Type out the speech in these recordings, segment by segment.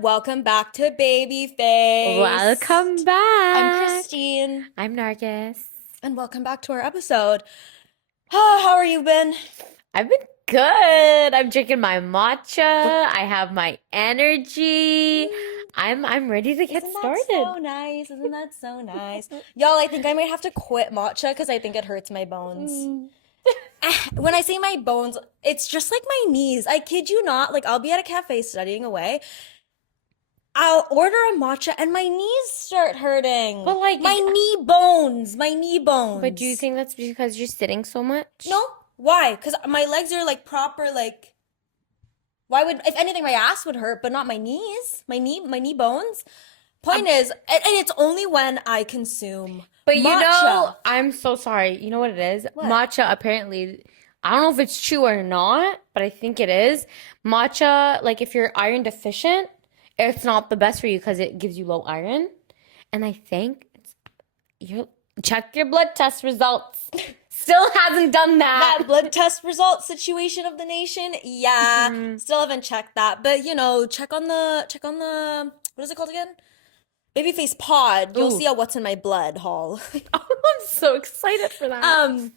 Welcome back to BabyFaced. Welcome back. I'm Kristine. I'm Nargis. And welcome back to our episode. How are you been? I've been good. I'm drinking my matcha. I have my energy. I'm ready to get started. So nice. Isn't that so nice? Y'all, I think I might have to quit matcha because I think it hurts my bones. When I say my bones, it's just like my knees. I kid you not. Like, I'll be at a cafe studying away. I'll order a matcha and my knees start hurting. But like my knee bones. But do you think that's because you're sitting so much? No. Why? Because my legs are like proper, like, why would, if anything, my ass would hurt, but not my knees, my knee bones. Point is, and it's only when I consume But matcha. you know, I'm so sorry. You know what it is? What? Matcha, apparently, I don't know if it's true or not, but I think it is. Matcha, like if you're iron deficient, it's not the best for you because it gives you low iron. And I think check your blood test results. Still hasn't done that. That blood test result situation of the nation. Yeah, still haven't checked that. But you know, check on the what is it called again? BabyFaced Pod. You'll see a what's in my blood haul. Oh, I'm so excited for that.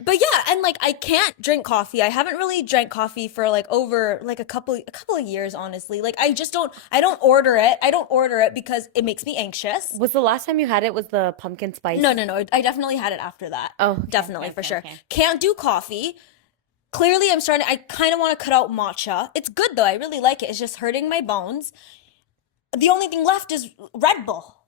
But yeah, and like I can't drink coffee. I haven't really drank coffee for like over like a couple of years, honestly. Like I don't order it. I don't order it because it makes me anxious. Was the last time you had it was the pumpkin spice? No. I definitely had it after that. Oh, okay, definitely, for sure. Okay. Can't do coffee. Clearly, I kind of want to cut out matcha. It's good though. I really like it. It's just hurting my bones. The only thing left is Red Bull.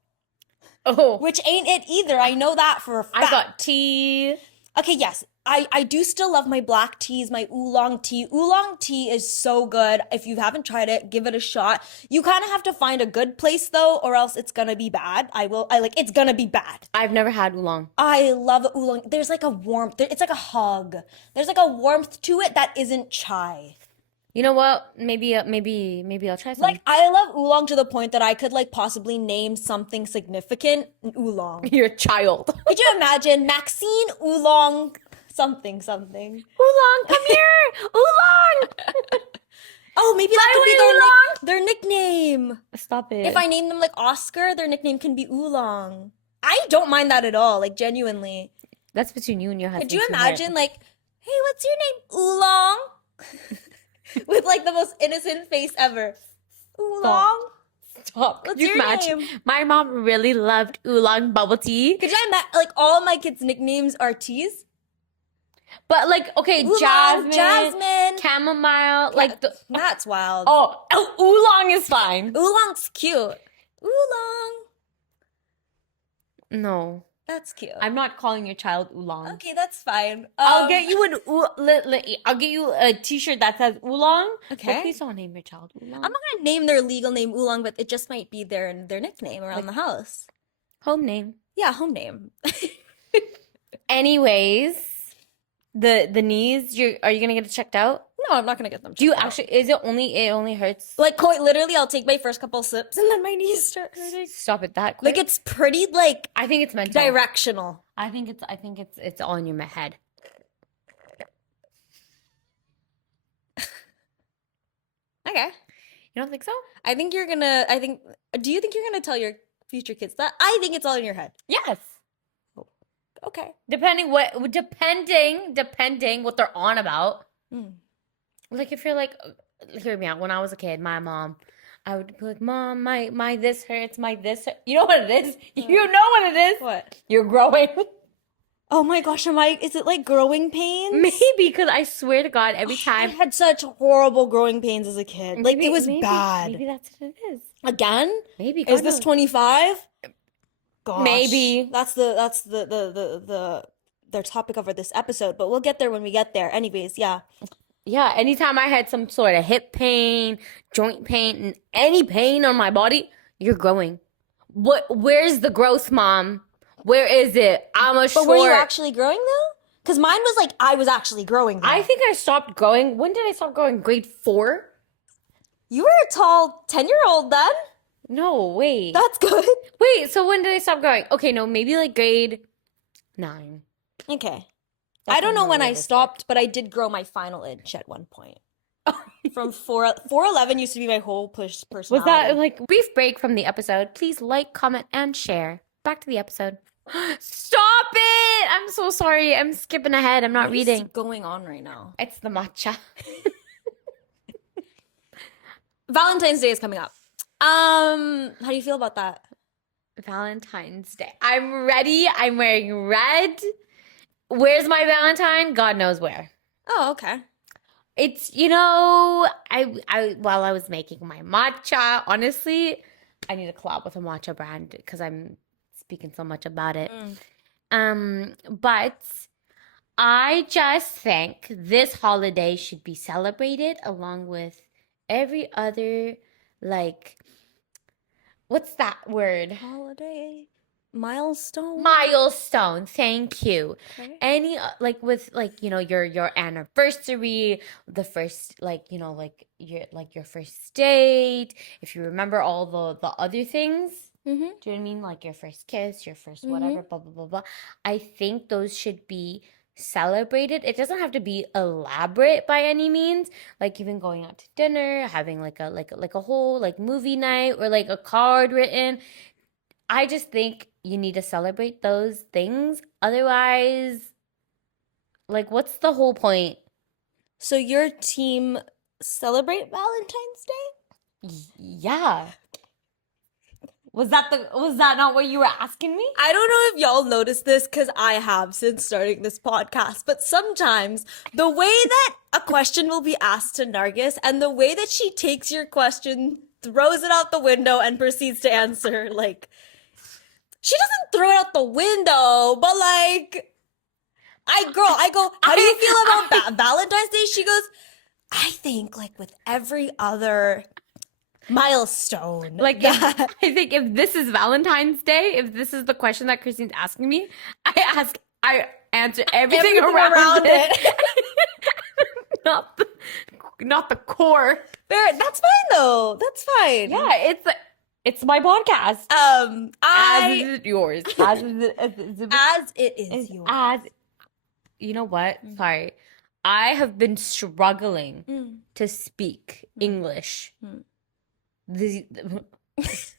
Oh. Which ain't it either. I know that for a fact. I got tea. Okay, yes. I do still love my black teas, my oolong tea. Oolong tea is so good. If you haven't tried it, give it a shot. You kind of have to find a good place though, or else it's gonna be bad. It's gonna be bad. I've never had oolong. I love oolong. There's like a warmth. It's like a hug. There's like a warmth to it that isn't chai. You know what? Maybe I'll try some. Like, I love oolong to the point that I could like possibly name something significant oolong. You're a child. Could you imagine Maxine Oolong something? Oolong, come here! Oolong! Oh, maybe that could be their nickname. Stop it. If I name them like Oscar, their nickname can be Oolong. I don't mind that at all, like genuinely. That's between you and your husband. Could you imagine like, hey, what's your name? Oolong? With like the most innocent face ever. Oolong? Stop. What's your your name? name? My mom really loved oolong bubble tea. Could you imagine, like all my kids' nicknames are teas? But like, okay, Oolong, Jasmine, chamomile, like that's wild. Oh, oolong is fine. Oolong's cute. Oolong. No. That's cute. I'm not calling your child oolong. Okay, that's fine. I'll get you a t-shirt that says oolong. Okay. But please don't name your child oolong. I'm not gonna name their legal name Oolong, but it just might be their nickname around the house. Home name. Yeah, home name. Anyways, the knees, are you gonna get it checked out? No, I'm not gonna get them. Do you checked out. actually? It only hurts? Like quite literally, I'll take my first couple sips and then my knees start hurting. Stop it that quick. Like it's pretty like I think it's mental. directional. I think it's all in your head. Okay. You don't think so? Do you think you're gonna tell your future kids that? I think it's all in your head. Yes. Okay. Depending what they're on about. Like if you're like, hear me out. When I was a kid, my mom, I would be like, Mom, my this hurts, my this hurts. You know what it is? You know what it is? What? You're growing. Oh my gosh, is it like growing pains? Maybe, because I swear to God, every time. I had such horrible growing pains as a kid. Like, it was bad. Maybe that's what it is. Again? Maybe. Is this 25? Gosh. Maybe. That's the topic of this episode, but we'll get there when we get there. Anyways, yeah. Yeah, anytime I had some sort of hip pain, joint pain, and any pain on my body, you're growing. Where's the growth, Mom? Where is it? But were you actually growing though? Because mine was like I was actually growing. Though. I think I stopped growing. When did I stop growing? Grade 4? You were a tall 10-year-old then. No, wait. That's good. Wait, so when did I stop growing? Okay, no, maybe like grade 9. Okay. I don't know when I stopped, but I did grow my final inch at one point. From 411 used to be my whole personality. Was that like brief break from the episode? Please like, comment, and share. Back to the episode. Stop it! I'm so sorry. I'm skipping ahead. I'm not What is reading. going on right now? It's the matcha. Valentine's Day is coming up. How do you feel about that? Valentine's Day. I'm ready. I'm wearing red. Where's my Valentine? God knows where. Oh, okay. It's, I while I was making my matcha, honestly, I need to collab with a matcha brand because I'm speaking so much about it. But I just think this holiday should be celebrated along with every other, like, what's that word? Holiday milestone. Milestone. Thank you. Okay. Any with your anniversary, the first your first date. If you remember all the other things, do you know what I mean? Like your first kiss, your first whatever, blah blah blah blah. I think those should be celebrated. It doesn't have to be elaborate by any means. Like even going out to dinner, having like a whole like movie night or like a card written. I just think you need to celebrate those things. Otherwise, like, what's the whole point? So your team celebrate Valentine's Day? Yeah. Was that not what you were asking me? I don't know if y'all noticed this because I have since starting this podcast, but sometimes the way that a question will be asked to Nargis and the way that she takes your question, throws it out the window, and proceeds to answer, like, she doesn't throw it out the window, but like, I go, how do you feel about Valentine's Day? She goes, I think like with every other milestone. Like, I think if this is Valentine's Day, if this is the question that Kristine's asking me, I answer everything around it. Not the core. That's fine though. That's fine. Yeah, it's my podcast. As is it yours. As it is yours. As you know what? Sorry. I have been struggling to speak English. The it's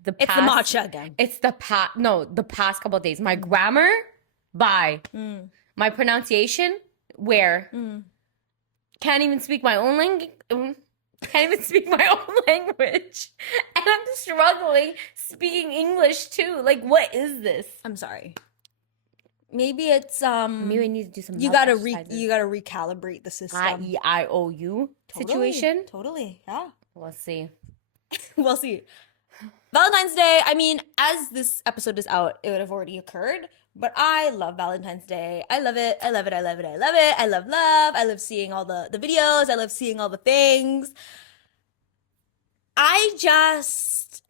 the matcha again. It's the past couple of days. My grammar, bye. My pronunciation, where? Can't even speak my own language. Can't even speak my own language. And I'm struggling speaking English too. Like, what is this? I'm sorry. Maybe it's Maybe I need to do some. You gotta recalibrate the system. IOU situation. Totally. Yeah. Let's see. We'll see. Valentine's Day. I mean, as this episode is out, it would have already occurred. But I love Valentine's Day. I love it. I love it. I love it. I love it. I love love. I love seeing all the videos. I love seeing all the things. Lesson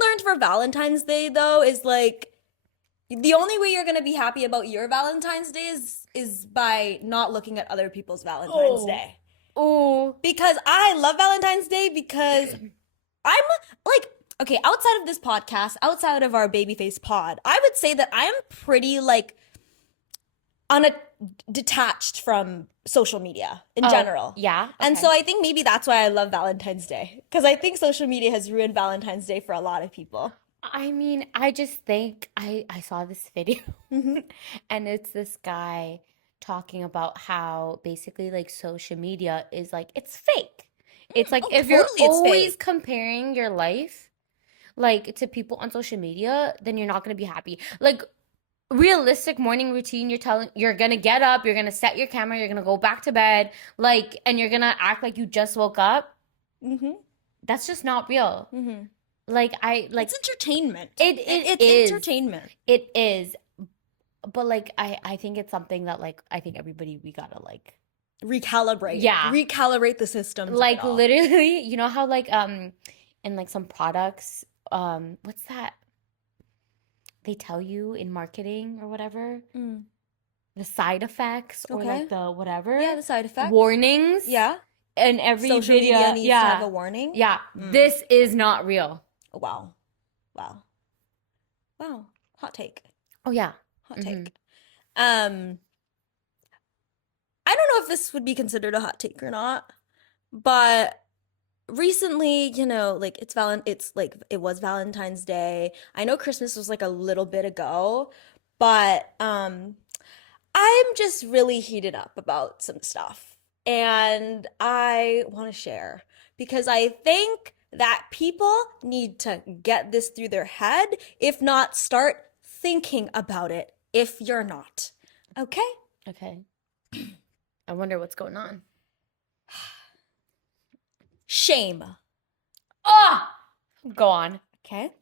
learned for Valentine's Day, though, is like, the only way you're going to be happy about your Valentine's Day is by not looking at other people's Valentine's Day. Oh. Because I love Valentine's Day because I'm like, okay, outside of this podcast, outside of our BabyFaced pod, I would say that I am pretty like detached from social media in general. Yeah. Okay. And so I think maybe that's why I love Valentine's Day. Because I think social media has ruined Valentine's Day for a lot of people. I mean, I just think I saw this video and it's this guy talking about how basically like social media is like, it's fake. It's like if you're always comparing your life like to people on social media, then you're not going to be happy. Like realistic morning routine, you're going to get up, you're going to set your camera, you're going to go back to bed, like, and you're going to act like you just woke up. That's just not real. Like it's entertainment. It's is entertainment. It is. But like I think it's something that like I think everybody we gotta like recalibrate. Yeah. Recalibrate the system. Like literally, you know how like in like some products, what's that? They tell you in marketing or whatever. The side effects or like the whatever. Yeah, the side effects. Warnings. Yeah. And every social video media needs to have a warning. Yeah. This is not real. Wow. Hot take. Oh yeah. Hot take. I don't know if this would be considered a hot take or not, but recently, like it was Valentine's Day. I know Christmas was like a little bit ago, but I'm just really heated up about some stuff, and I want to share because I think that people need to get this through their head, if not start thinking about it if you're not. Okay? Okay. I wonder what's going on. Shame. Ah! Go on. Okay?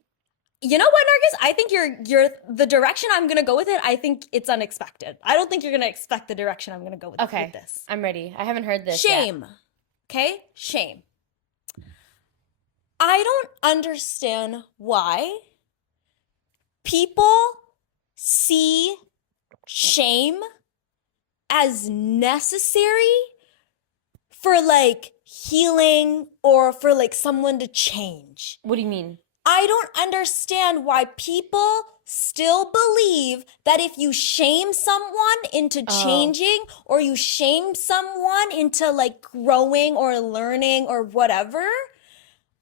You know what, Nargis? I think you're the direction I'm gonna go with it. I think it's unexpected. I don't think you're gonna expect the direction I'm gonna go with this. I'm ready. I haven't heard this yet. Shame. Okay? Shame. I don't understand why people see shame as necessary for like healing or for like someone to change. What do you mean? I don't understand why people still believe that if you shame someone into changing or you shame someone into like growing or learning or whatever,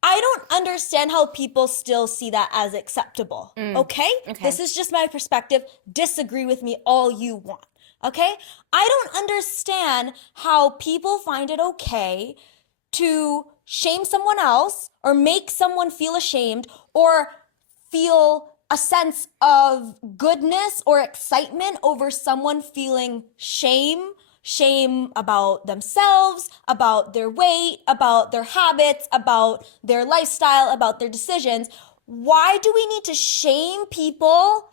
I don't understand how people still see that as acceptable. Okay? This is just my perspective. Disagree with me all you want. Okay? I don't understand how people find it okay to shame someone else or make someone feel ashamed or feel a sense of goodness or excitement over someone feeling shame about themselves, about their weight, about their habits, about their lifestyle, about their decisions. Why do we need to shame people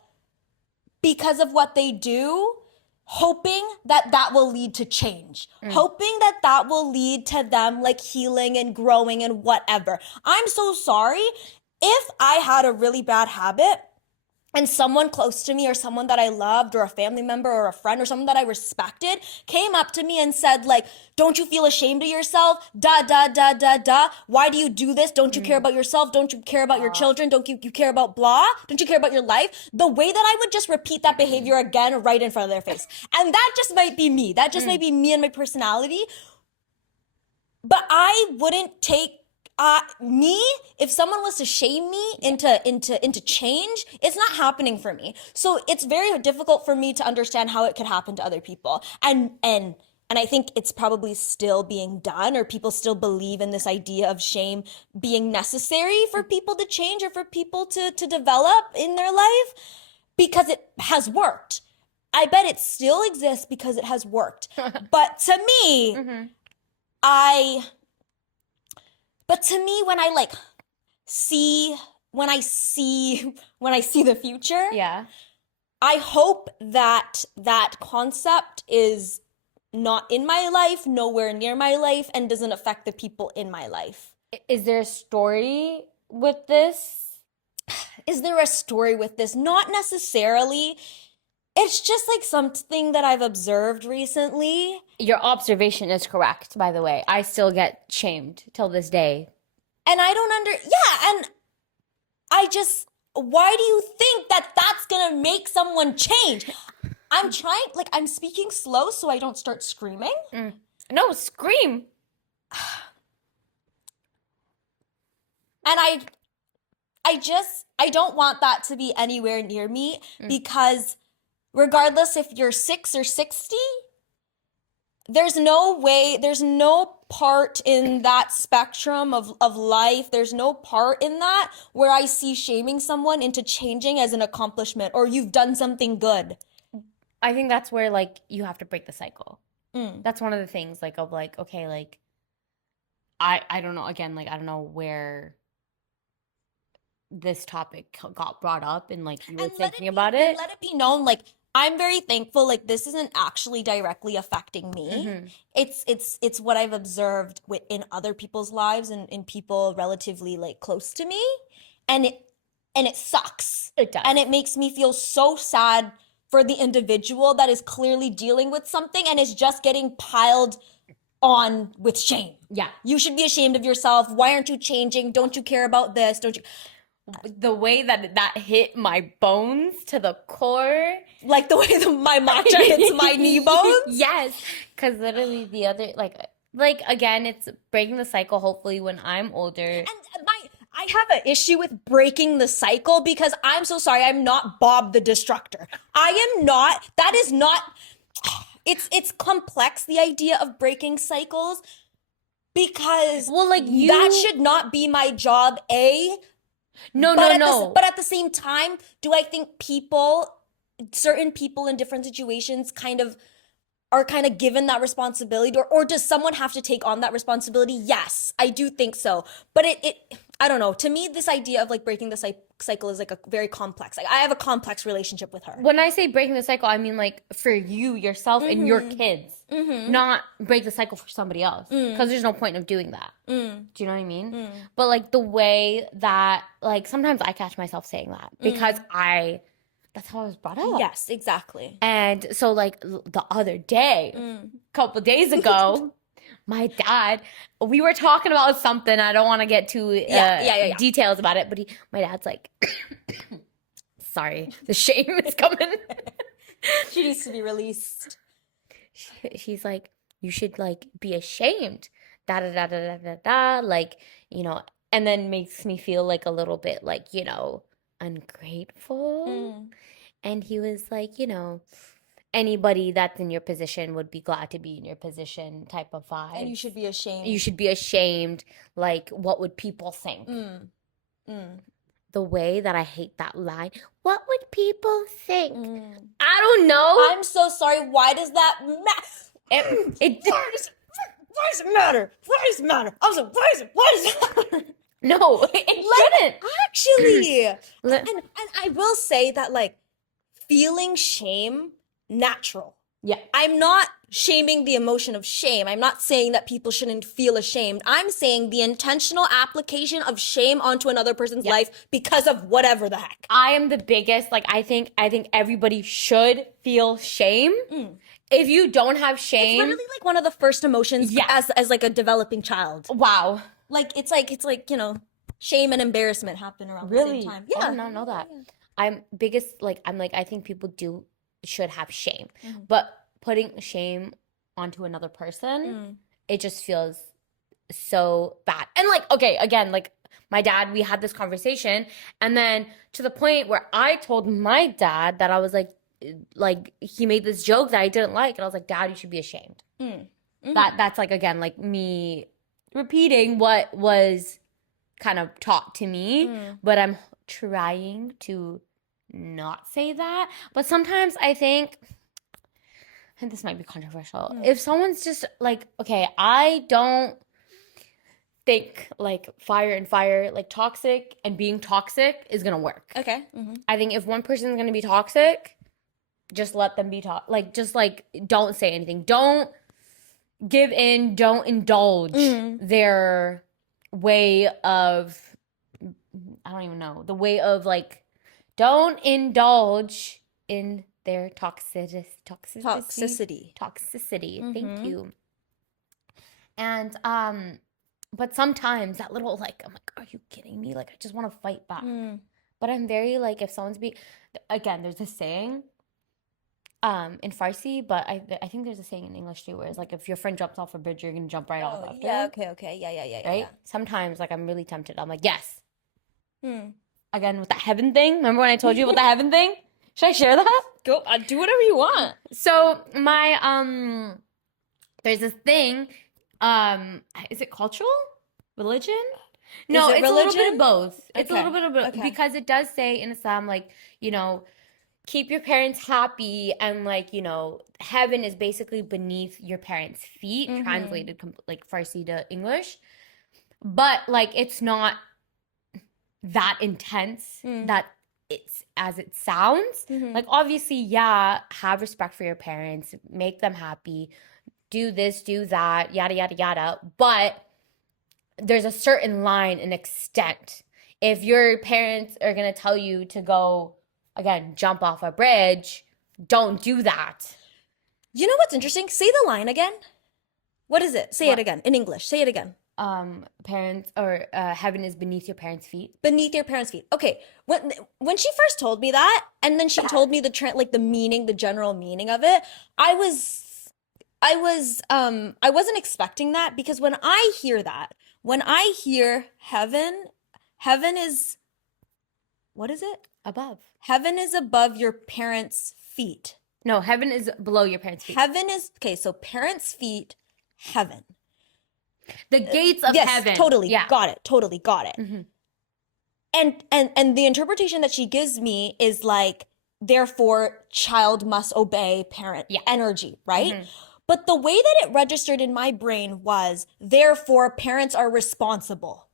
because of what they do, hoping that that will lead to change, hoping that that will lead to them like healing and growing and whatever? I'm so sorry. If I had a really bad habit and someone close to me or someone that I loved or a family member or a friend or someone that I respected came up to me and said like, don't you feel ashamed of yourself? Why do you do this? Don't you care about yourself? Don't you care about your children? Don't you care about blah? Don't you care about your life? The way that I would just repeat that behavior again right in front of their face. And that just might be me. That just might be me and my personality. But I wouldn't take if someone was to shame me into change, it's not happening for me. So it's very difficult for me to understand how it could happen to other people. And I think it's probably still being done, or people still believe in this idea of shame being necessary for people to change or for people to develop in their life because it has worked. I bet it still exists because it has worked. But to me, But to me, when I see the future, I hope that that concept is not in my life, nowhere near my life, and doesn't affect the people in my life. Is there a story with this? Is there a story with this? Not necessarily. It's just like something that I've observed recently. Your observation is correct, by the way. I still get shamed till this day. And I don't and I just, why do you think that that's gonna make someone change? I'm speaking slow so I don't start screaming. No, scream. And I don't want that to be anywhere near me because regardless if you're 6 or 60, there's no part in that spectrum of life. There's no part in that where I see shaming someone into changing as an accomplishment or you've done something good. I think that's where you have to break the cycle. That's one of the things okay, I don't know, again, I don't know where this topic got brought up and you were thinking about it. Let it be known, I'm very thankful, this isn't actually directly affecting me. It's what I've observed in other people's lives and in people relatively close to me. And it sucks. It does. And it makes me feel so sad for the individual that is clearly dealing with something and is just getting piled on with shame. Yeah. You should be ashamed of yourself. Why aren't you changing? Don't you care about this? Don't you? the way that hit my bones to the core. Like the way my matcha hits my knee bones? Yes, because literally the other, like again, it's breaking the cycle, hopefully when I'm older. And I have an issue with breaking the cycle because I'm so sorry, I'm not Bob the Destructor. I am not, that is not, it's complex, the idea of breaking cycles, because that should not be my job, No. But at the same time, do I think certain people in different situations are kind of given that responsibility, or does someone have to take on that responsibility? Yes, I do think so. But I don't know. To me, this idea of like breaking the cycle is like a very complex. Like I have a complex relationship with her. When I say breaking the cycle, I mean like for you, yourself, and your kids, not break the cycle for somebody else, because there's no point of doing that. Do you know what I mean? But like the way that, like, sometimes I catch myself saying that because that's how I was brought up. Yes, exactly. And so like the other day, a couple days ago, my dad, we were talking about something. I don't want to get too details about it, but my dad's like, sorry, the shame is coming. She needs to be released. She's like, you should like be ashamed, da da da da da da da, like, you know, and then makes me feel like a little bit like, you know, ungrateful. And he was like, you know, anybody that's in your position would be glad to be in your position type of vibe. And you should be ashamed. You should be ashamed. Like, what would people think? The way that I hate that line. What would people think? I don't know. I'm so sorry. Why does that matter? Why does it matter? Why does it matter? I'm so, why does it matter? No, it shouldn't. Actually. And I will say that, like, feeling shame, natural. Yeah. I'm not shaming the emotion of shame. I'm not saying that people shouldn't feel ashamed. I'm saying the intentional application of shame onto another person's life because of whatever the heck. I am the biggest, like, I think everybody should feel shame. If you don't have shame, it's literally like one of the first emotions as like a developing child. Wow. Like it's like, you know, shame and embarrassment happen around the same time. Yeah. I did not know that. I'm like, I think people should have shame. But putting shame onto another person, it just feels so bad. And like, okay, again, like my dad, we had this conversation, and then to the point where I told my dad that I was like he made this joke that I didn't like, and I was like, Dad, you should be ashamed. That's like, again, like me repeating what was kind of taught to me, but I'm trying to not say that. But sometimes I think, and this might be controversial, if someone's just like, okay, I don't think like fire and fire, like toxic and being toxic is gonna work. Okay. I think if one person is gonna be toxic, just let them be like, just like, don't say anything, don't give in, don't indulge their way of, I don't even know, the way of like, don't indulge in their toxicity. Thank you. And but sometimes that little, like, I'm like, are you kidding me? Like, I just want to fight back. But I'm very like, if someone's again, there's this saying in Farsi, but I think there's a saying in English too, where it's like, if your friend jumps off a bridge, you're gonna jump right off after. Yeah, okay. Yeah. Right? Sometimes, like, I'm really tempted. I'm like, yes. Again, with that heaven thing. Remember when I told you about the heaven thing? Should I share that? Go, do whatever you want. So my there's this thing. Is it cultural? Religion? No, it's religion? A little bit of both. It's a little bit of both because it does say in Islam, like, you know, keep your parents happy, and like, you know, heaven is basically beneath your parents' feet, translated like Farsi to English. But like, it's not that intense that it's as it sounds. Like, obviously, yeah, have respect for your parents, make them happy, do this, do that, yada yada yada, but there's a certain line and extent. If your parents are gonna tell you to go, again, jump off a bridge, don't do that. You know what's interesting? Say the line again. What is it? Say it again in English. Say it again. parents or heaven is beneath your parents' feet. Beneath your parents' feet. Okay, when she first told me that, and then she told me the meaning, the general meaning of it, I wasn't expecting that, because when I hear heaven, heaven is, what is it? Above. Heaven is above your parents' feet. No, heaven is below your parents' feet. Heaven is, okay, so parents' feet, heaven. The gates of yes, heaven. Totally. Yeah. Got it. Totally got it. Mm-hmm. And the interpretation that she gives me is like, therefore, child must obey parent energy, right? Mm-hmm. But the way that it registered in my brain was, therefore, parents are responsible.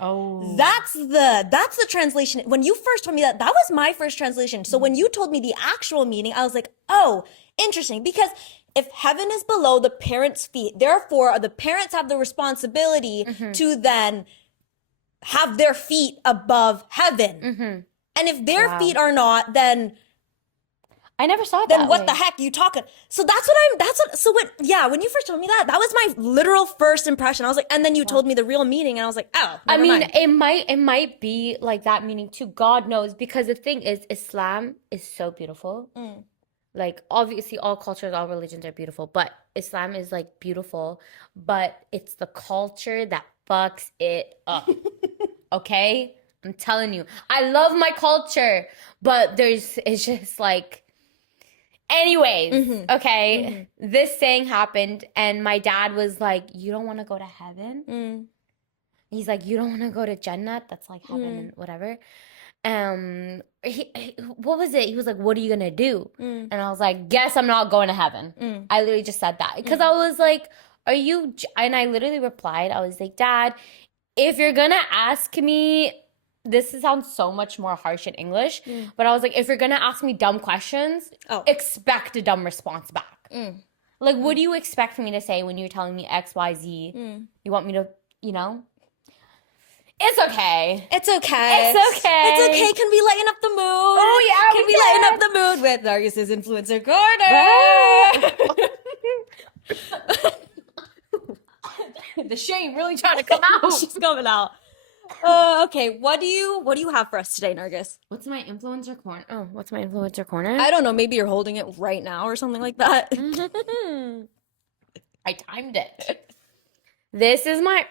Oh. That's the translation. When you first told me that was my first translation. So when you told me the actual meaning, I was like, oh, interesting. Because if heaven is below the parents' feet, therefore the parents have the responsibility to then have their feet above heaven. And if their feet are not, then I never saw it then that what way. the heck you talking? So when you first told me that was my literal first impression. I was like, and then you told me the real meaning, and I was like, oh, never mind. it might be like that meaning too. God knows, because the thing is, Islam is so beautiful. Like, obviously all cultures, all religions are beautiful, but Islam is like beautiful, but it's the culture that fucks it up. Okay? I'm telling you. I love my culture, but it's just like, anyways, okay, this saying happened, and my dad was like, you don't want to go to heaven? He's like, you don't want to go to Jannah? That's like heaven and whatever. What was it? He was like, what are you gonna do? And I was like, guess I'm not going to heaven. I literally just said that, because I was like, and I literally replied, I was like, Dad, if you're gonna ask me, this sounds so much more harsh in English, but I was like, if you're gonna ask me dumb questions, expect a dumb response back. Like, what do you expect for me to say when you're telling me X, Y, Z? You want me to, It's okay. It's okay. It's okay. It's okay. Can we lighten up the mood? Oh, yeah, Can we we lighten can. up the mood with Nargis's Influencer Corner? The shame really trying to come out. She's coming out. Okay, what do you have for us today, Nargis? What's my influencer corner? Oh, what's my influencer corner? I don't know. Maybe you're holding it right now or something like that. I timed it. This is my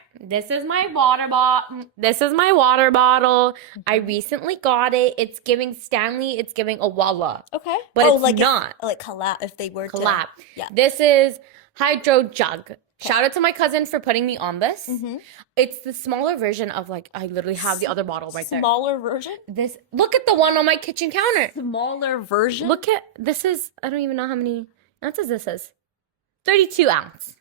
water bottle. This is my water bottle. I recently got it. It's giving Stanley. It's giving Awala. Okay, but it's like not. Like collab. If they were collab. To, yeah. This is HYDROJUG. Shout out to my cousin for putting me on this. It's the smaller version of, like, I literally have the other bottle right there. Smaller version? Look at the one on my kitchen counter. Smaller version? Look at, this is, I don't even know how many ounces this is. 32 ounce.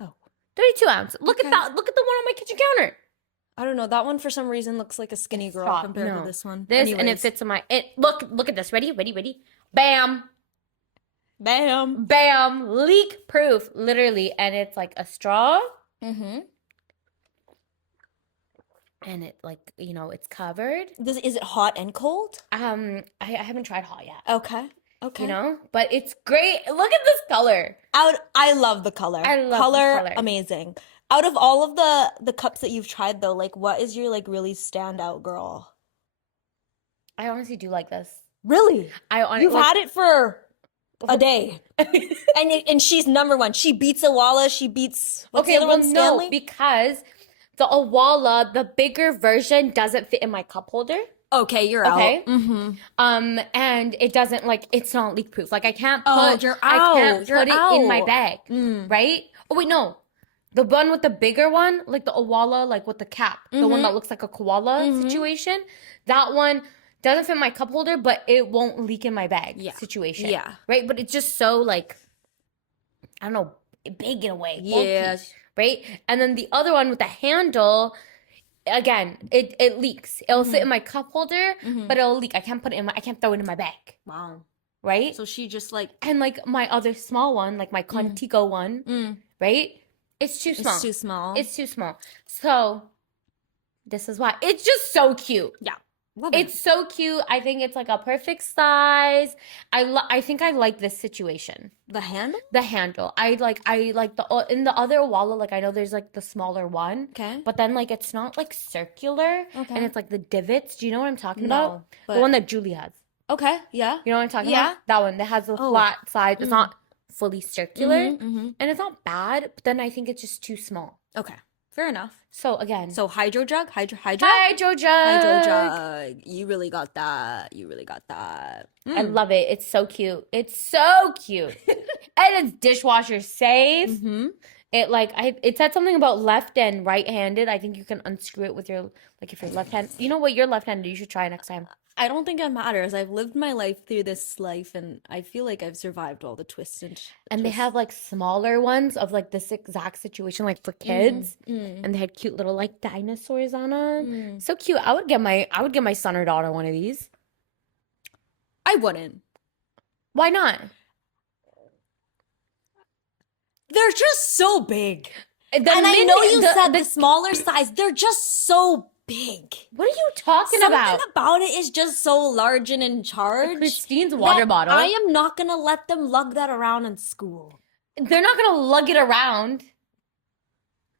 Oh. 32 ounce. Look at that. Look at the one on my kitchen counter. I don't know. That one for some reason looks like a skinny girl compared to this one. And it fits in my, look at this. Ready? Bam. Bam. Bam. Leak proof, literally. And it's like a straw. And it, like, it's covered. Is it hot and cold? I haven't tried hot yet. Okay. But it's great. Look at this color. I love the color. I love the color. Amazing. Out of all of the cups that you've tried, though, like, what is your, like, really standout girl? I honestly do like this. Really? You've had it for a day. and she's number one. She beats Awala. She beats the other one, Stanley? No, because the Awala, the bigger version, doesn't fit in my cup holder. Okay, you're out. And it doesn't, like, it's not leak proof. Like, I can't put it in my bag, right? Oh wait, no. The one with the bigger one, like the Awala, like with the cap, the one that looks like a koala situation, that one doesn't fit my cup holder, but it won't leak in my bag situation. Yeah. Right? But it's just so, like, I don't know, big in a way. Yeah. Bulky, right? And then the other one with the handle, again, it leaks. It'll fit in my cup holder, but it'll leak. I can't throw it in my bag. Wow. Right? So she just, like... And, like, my other small one, like my Contigo one, right? It's too small. It's too small. So, this is why. It's just so cute. Yeah. Love it. It's so cute. I think it's like a perfect size. I think I like this situation. The handle? The handle. I like the in the other wallet, like I know there's like the smaller one. Okay. But then like it's not like circular. Okay. And it's like the divots. Do you know what I'm talking No, about? but The one that Julie has. okay, yeah. You know what I'm talking Yeah. about? That one that has the Oh. flat side. It's not fully circular. Mm-hmm. And it's not bad, but then I think it's just too small. Okay. Fair enough. So again. So HYDROJUG? HYDROJUG? HYDROJUG. HYDROJUG. You really got that. You really got that. I love it. It's so cute. It's so cute. And it's dishwasher safe. Mm-hmm. It said something about left and right-handed. I think you can unscrew it with your, like, if you're left-handed. You know what? You're left-handed. You should try it next time. I don't think it matters. I've lived my life through this life, and I feel like I've survived all the twists And they have like smaller ones of like this exact situation, like for kids. And they had cute little like dinosaurs on them. So cute. I would get my son or daughter one of these. I wouldn't. Why not? They're just so big. And I know you said the smaller size. They're just so big. What are you talking Something about? about it is just so large and in charge. Kristine's water that bottle. I am not gonna let them lug that around in school. They're not gonna lug it around.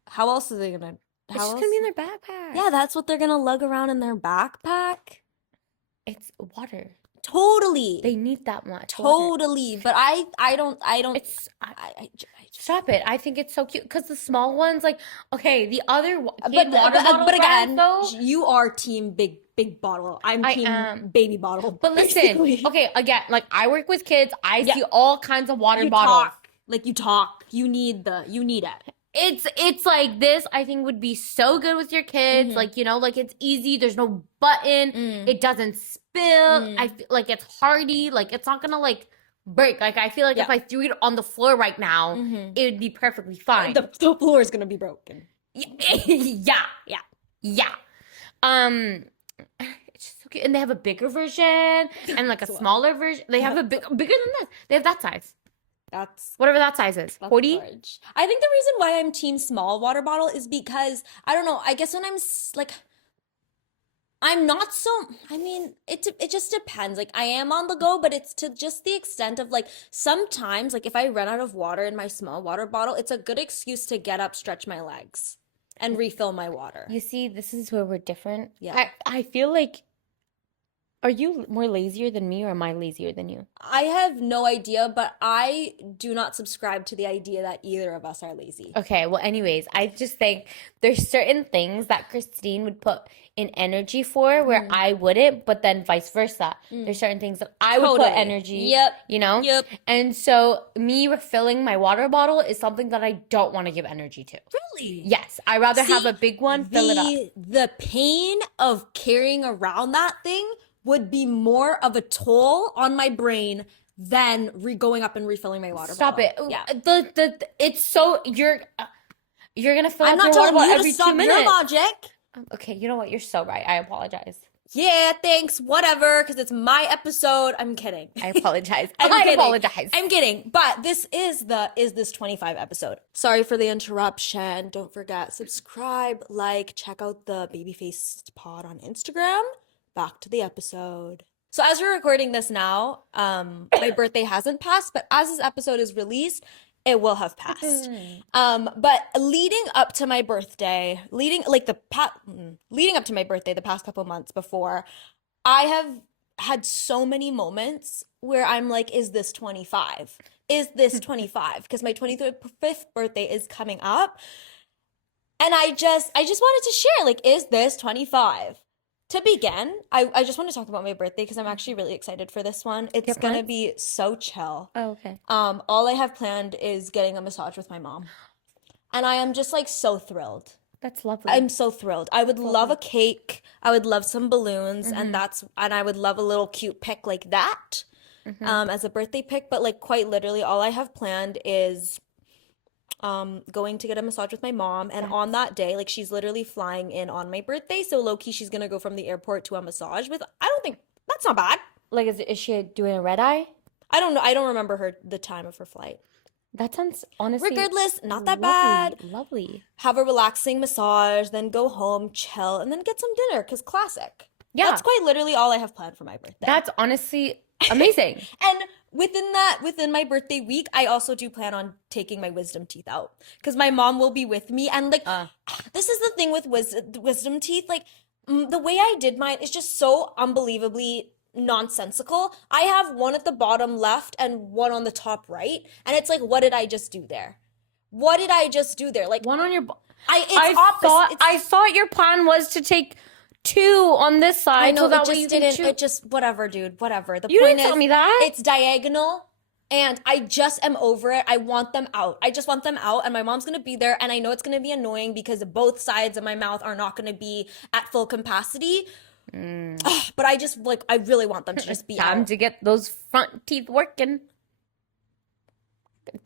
How else are they gonna? It's just gonna be in their backpack. Yeah, that's what they're gonna lug around in their backpack. It's water. Totally. They need that much. Water. Totally. But I don't. It's I stop it. I think it's so cute because the small ones, like, okay, the other but bottle again, brands, though. you are team big bottle. I'm I team am. baby bottle. But listen, basically. okay, again, like I work with kids. I Yeah. see all kinds of water You bottles. talk. Like you talk. You need it. It's like this. I think would be so good with your kids. Like, you know, like it's easy. There's no button. It doesn't spill. I feel like it's hardy. Like it's not gonna like break. Like I feel like if I threw it on the floor right now, it would be perfectly fine. The floor is gonna be broken. Yeah. It's just so cute. And they have a bigger version and like a smaller version. They have a bigger than this. They have that size. That's Whatever that size is. 40? large. I think the reason why I'm team small water bottle is because I don't know. I guess when I'm not so. I mean, it just depends. Like I am on the go, but it's to just the extent of like sometimes like if I run out of water in my small water bottle, it's a good excuse to get up, stretch my legs, and refill my water. You see, this is where we're different. Yeah. I feel like, are you more lazier than me or am I lazier than you? I have no idea, but I do not subscribe to the idea that either of us are lazy. Okay, well, anyways, I just think there's certain things that Kristine would put in energy for where I wouldn't, but then vice versa. There's certain things that I would put Totally. energy, Yep. you know? Yep. And so me refilling my water bottle is something that I don't want to give energy to. Really? Yes, I'd rather have a big one, fill it up. The pain of carrying around that thing would be more of a toll on my brain than going up and refilling my water Stop bottle. it. Yeah. It's so you're gonna fill I'm up not your water telling bottle you to every 2 stop your minutes. logic. Okay, you know what? You're so right. I apologize. Yeah, thanks. Whatever, because it's my episode. I'm kidding. I apologize. I'm I kidding. apologize. I'm kidding. But this is the Is This 25 episode. Sorry for the interruption. Don't forget, subscribe, like, check out the BabyFaced Pod on Instagram. Back to the episode. So as we're recording this now, my birthday hasn't passed, but as this episode is released, it will have passed. But leading up to my birthday, leading up to my birthday, the past couple months before, I have had so many moments where I'm like, is this 25? Is this 25? Because my 25th birthday is coming up. And I just wanted to share, like, is this 25? To begin, I just want to talk about my birthday because I'm actually really excited for this one. It's going to be so chill. Oh, okay. All I have planned is getting a massage with my mom. And I am just like so thrilled. That's lovely. I'm so thrilled. I would love a cake. I would love some balloons and I would love a little cute pic like that as a birthday pic, but like quite literally all I have planned is going to get a massage with my mom, and on that day, like she's literally flying in on my birthday, so low-key she's gonna go from the airport to a massage with, I don't think, that's not bad. Like, is she doing a red eye? I don't know, I don't remember the time of her flight. That sounds honestly Regardless, not that lovely, bad. Lovely. Have a relaxing massage, then go home, chill, and then get some dinner, because classic. Yeah. That's quite literally all I have planned for my birthday. That's honestly amazing. And within my birthday week, I also do plan on taking my wisdom teeth out because my mom will be with me. And like, this is the thing with wisdom teeth. Like, the way I did mine is just so unbelievably nonsensical. I have one at the bottom left and one on the top right, and it's like, what did I just do there? What did I just do there? Like, One on your... I thought your plan was to take 2 on this side. I know, so that it way just you can didn't. choose. It just, whatever, dude. Whatever. The You point didn't tell is, me that. it's diagonal, and I just am over it. I want them out. I just want them out, and my mom's gonna be there, and I know it's gonna be annoying because both sides of my mouth are not gonna be at full capacity. But I just, like, I really want them to just be Time out. to get those front teeth working.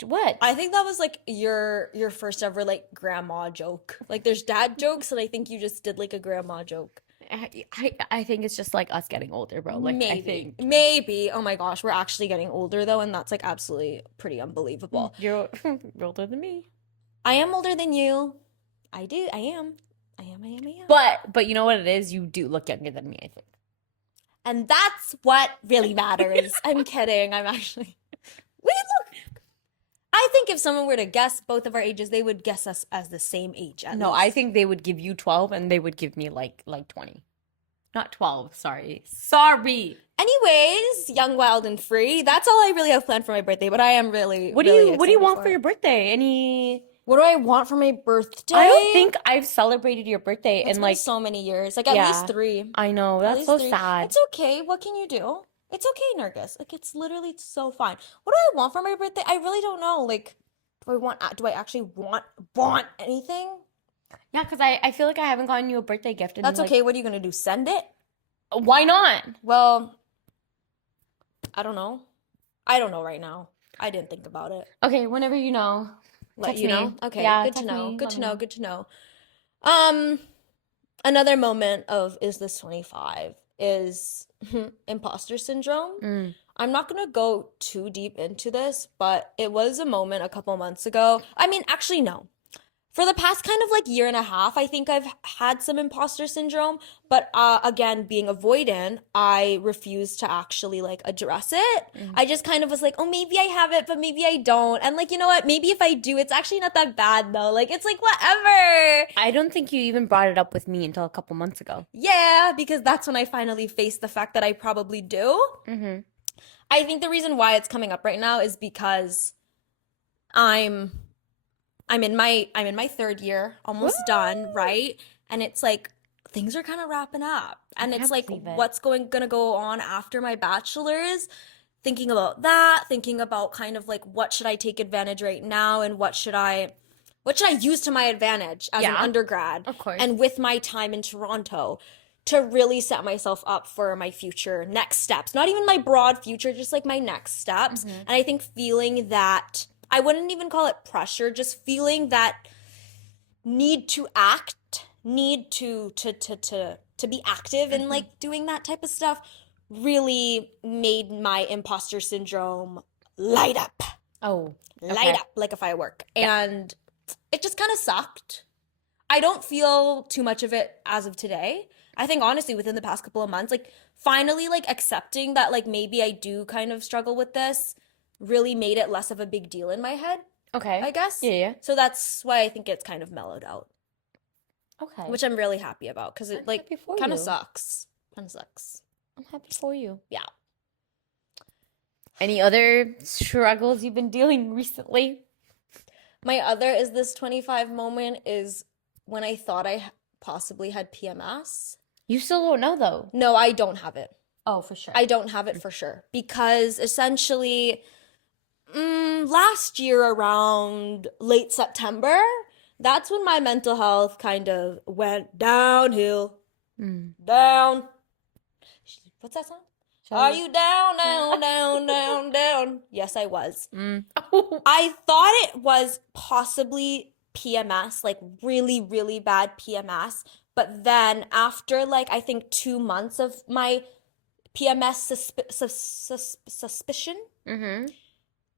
What? I think that was like your first ever like grandma joke. Like, there's dad jokes, and I think you just did like a grandma joke. I think it's just like us getting older, bro. Like, I think Maybe. Oh my gosh, we're actually getting older though, and that's like absolutely pretty unbelievable. you're older than me. I am older than you. I do. I am. But you know what it is? You do look younger than me, I think. And that's what really matters. I'm kidding. I'm actually. We look. I think if someone were to guess both of our ages, they would guess us as the same age. At No, least. I think they would give you 12 and they would give me like 20. Not 12, sorry. Sorry. Anyways, young, wild, and free. That's all I really have planned for my birthday. But I am really. What do really you excited want for for it. your birthday? Any... What do I want for my birthday? I don't think I've celebrated your birthday It's in been like... so many years. Like, at Yeah. least 3. I know, At that's least so 3. sad. It's okay. What can you do? It's okay, Nargis. Like, it's literally so fine. What do I want for my birthday? I really don't know. Like, do I actually want anything? Yeah, because I feel like I haven't gotten you a birthday gift. That's okay. What are you gonna do? Send it? Why not? Well, I don't know. I don't know right now. I didn't think about it. Okay, whenever you know. Let Text you me. know? Okay, Yeah, good to text know. me, Good let to me know. know. Good to know. Another moment of Is This 25 is Imposter Syndrome. I'm not gonna go too deep into this, but it was a moment a couple months ago. I mean, actually, no. For the past kind of like year and a half, I think I've had some imposter syndrome, but again, being avoidant, I refused to actually like address it. I just kind of was like, oh, maybe I have it, but maybe I don't. And like, you know what? Maybe if I do, it's actually not that bad though. Like, it's like, whatever. I don't think you even brought it up with me until a couple months ago. Yeah, because that's when I finally faced the fact that I probably do. I think the reason why it's coming up right now is because I'm in my 3rd year, almost done, right? And it's like things are kind of wrapping up. And it's can't like believe it. what's gonna go on after my bachelor's? Thinking about that, thinking about kind of like what should I take advantage right now and what should I use to my advantage as an Yeah, undergrad? of course. And with my time in Toronto to really set myself up for my future next steps. Not even my broad future, just like my next steps. And I think feeling that, I wouldn't even call it pressure, just feeling that need to act, need to be active in like doing that type of stuff really made my imposter syndrome light up. Oh, Light up like a firework. And it just kind of sucked. I don't feel too much of it as of today. I think honestly within the past couple of months, like finally like accepting that like maybe I do kind of struggle with this really made it less of a big deal in my head, Okay. I guess. Yeah. So that's why I think it's kind of mellowed out, Okay. which I'm really happy about because it I'm like happy for kind of you. sucks. Kind of sucks. I'm happy for you. Yeah. Any other struggles you've been dealing recently? My other Is This 25 moment is when I thought I possibly had PMS. You still don't know though. No, I don't have it. Oh, for sure. I don't have it for sure because essentially last year around late September, that's when my mental health kind of went downhill. Down. What's that song? Are you down, down, down, down, down? Yes, I was. I thought it was possibly PMS, like really, really bad PMS. But then after like, I think 2 months of my PMS suspicion,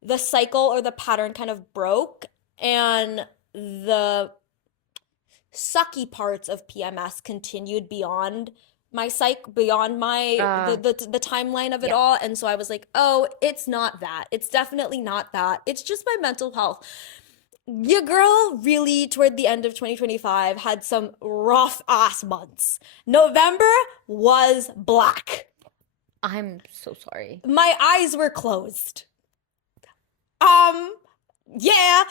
the cycle or the pattern kind of broke, and the sucky parts of PMS continued beyond my psych, beyond my the timeline of it all. And so I was like, oh, it's not that. It's definitely not that. It's just my mental health. Your girl really, toward the end of 2025, had some rough ass months. November was black. I'm so sorry. My eyes were closed. Yeah.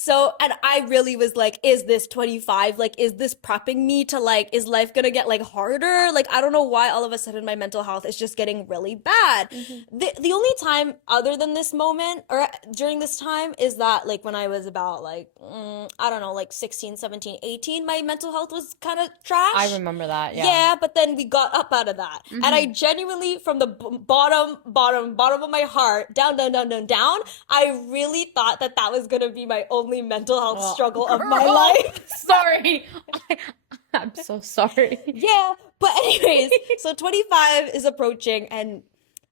So and I really was like, is this 25? Like, is this prepping me to like, is life gonna get like harder? Like, I don't know why all of a sudden my mental health is just getting really bad. The only time other than this moment or during this time is that like when I was about like, I don't know, like 16, 17, 18, my mental health was kind of trash. I remember that, yeah. Yeah, but then we got up out of that. And I genuinely, from the bottom of my heart, down, I really thought that was going to be my only mental health struggle of my life. Sorry. I'm so sorry. Yeah, but anyways, so 25 is approaching, and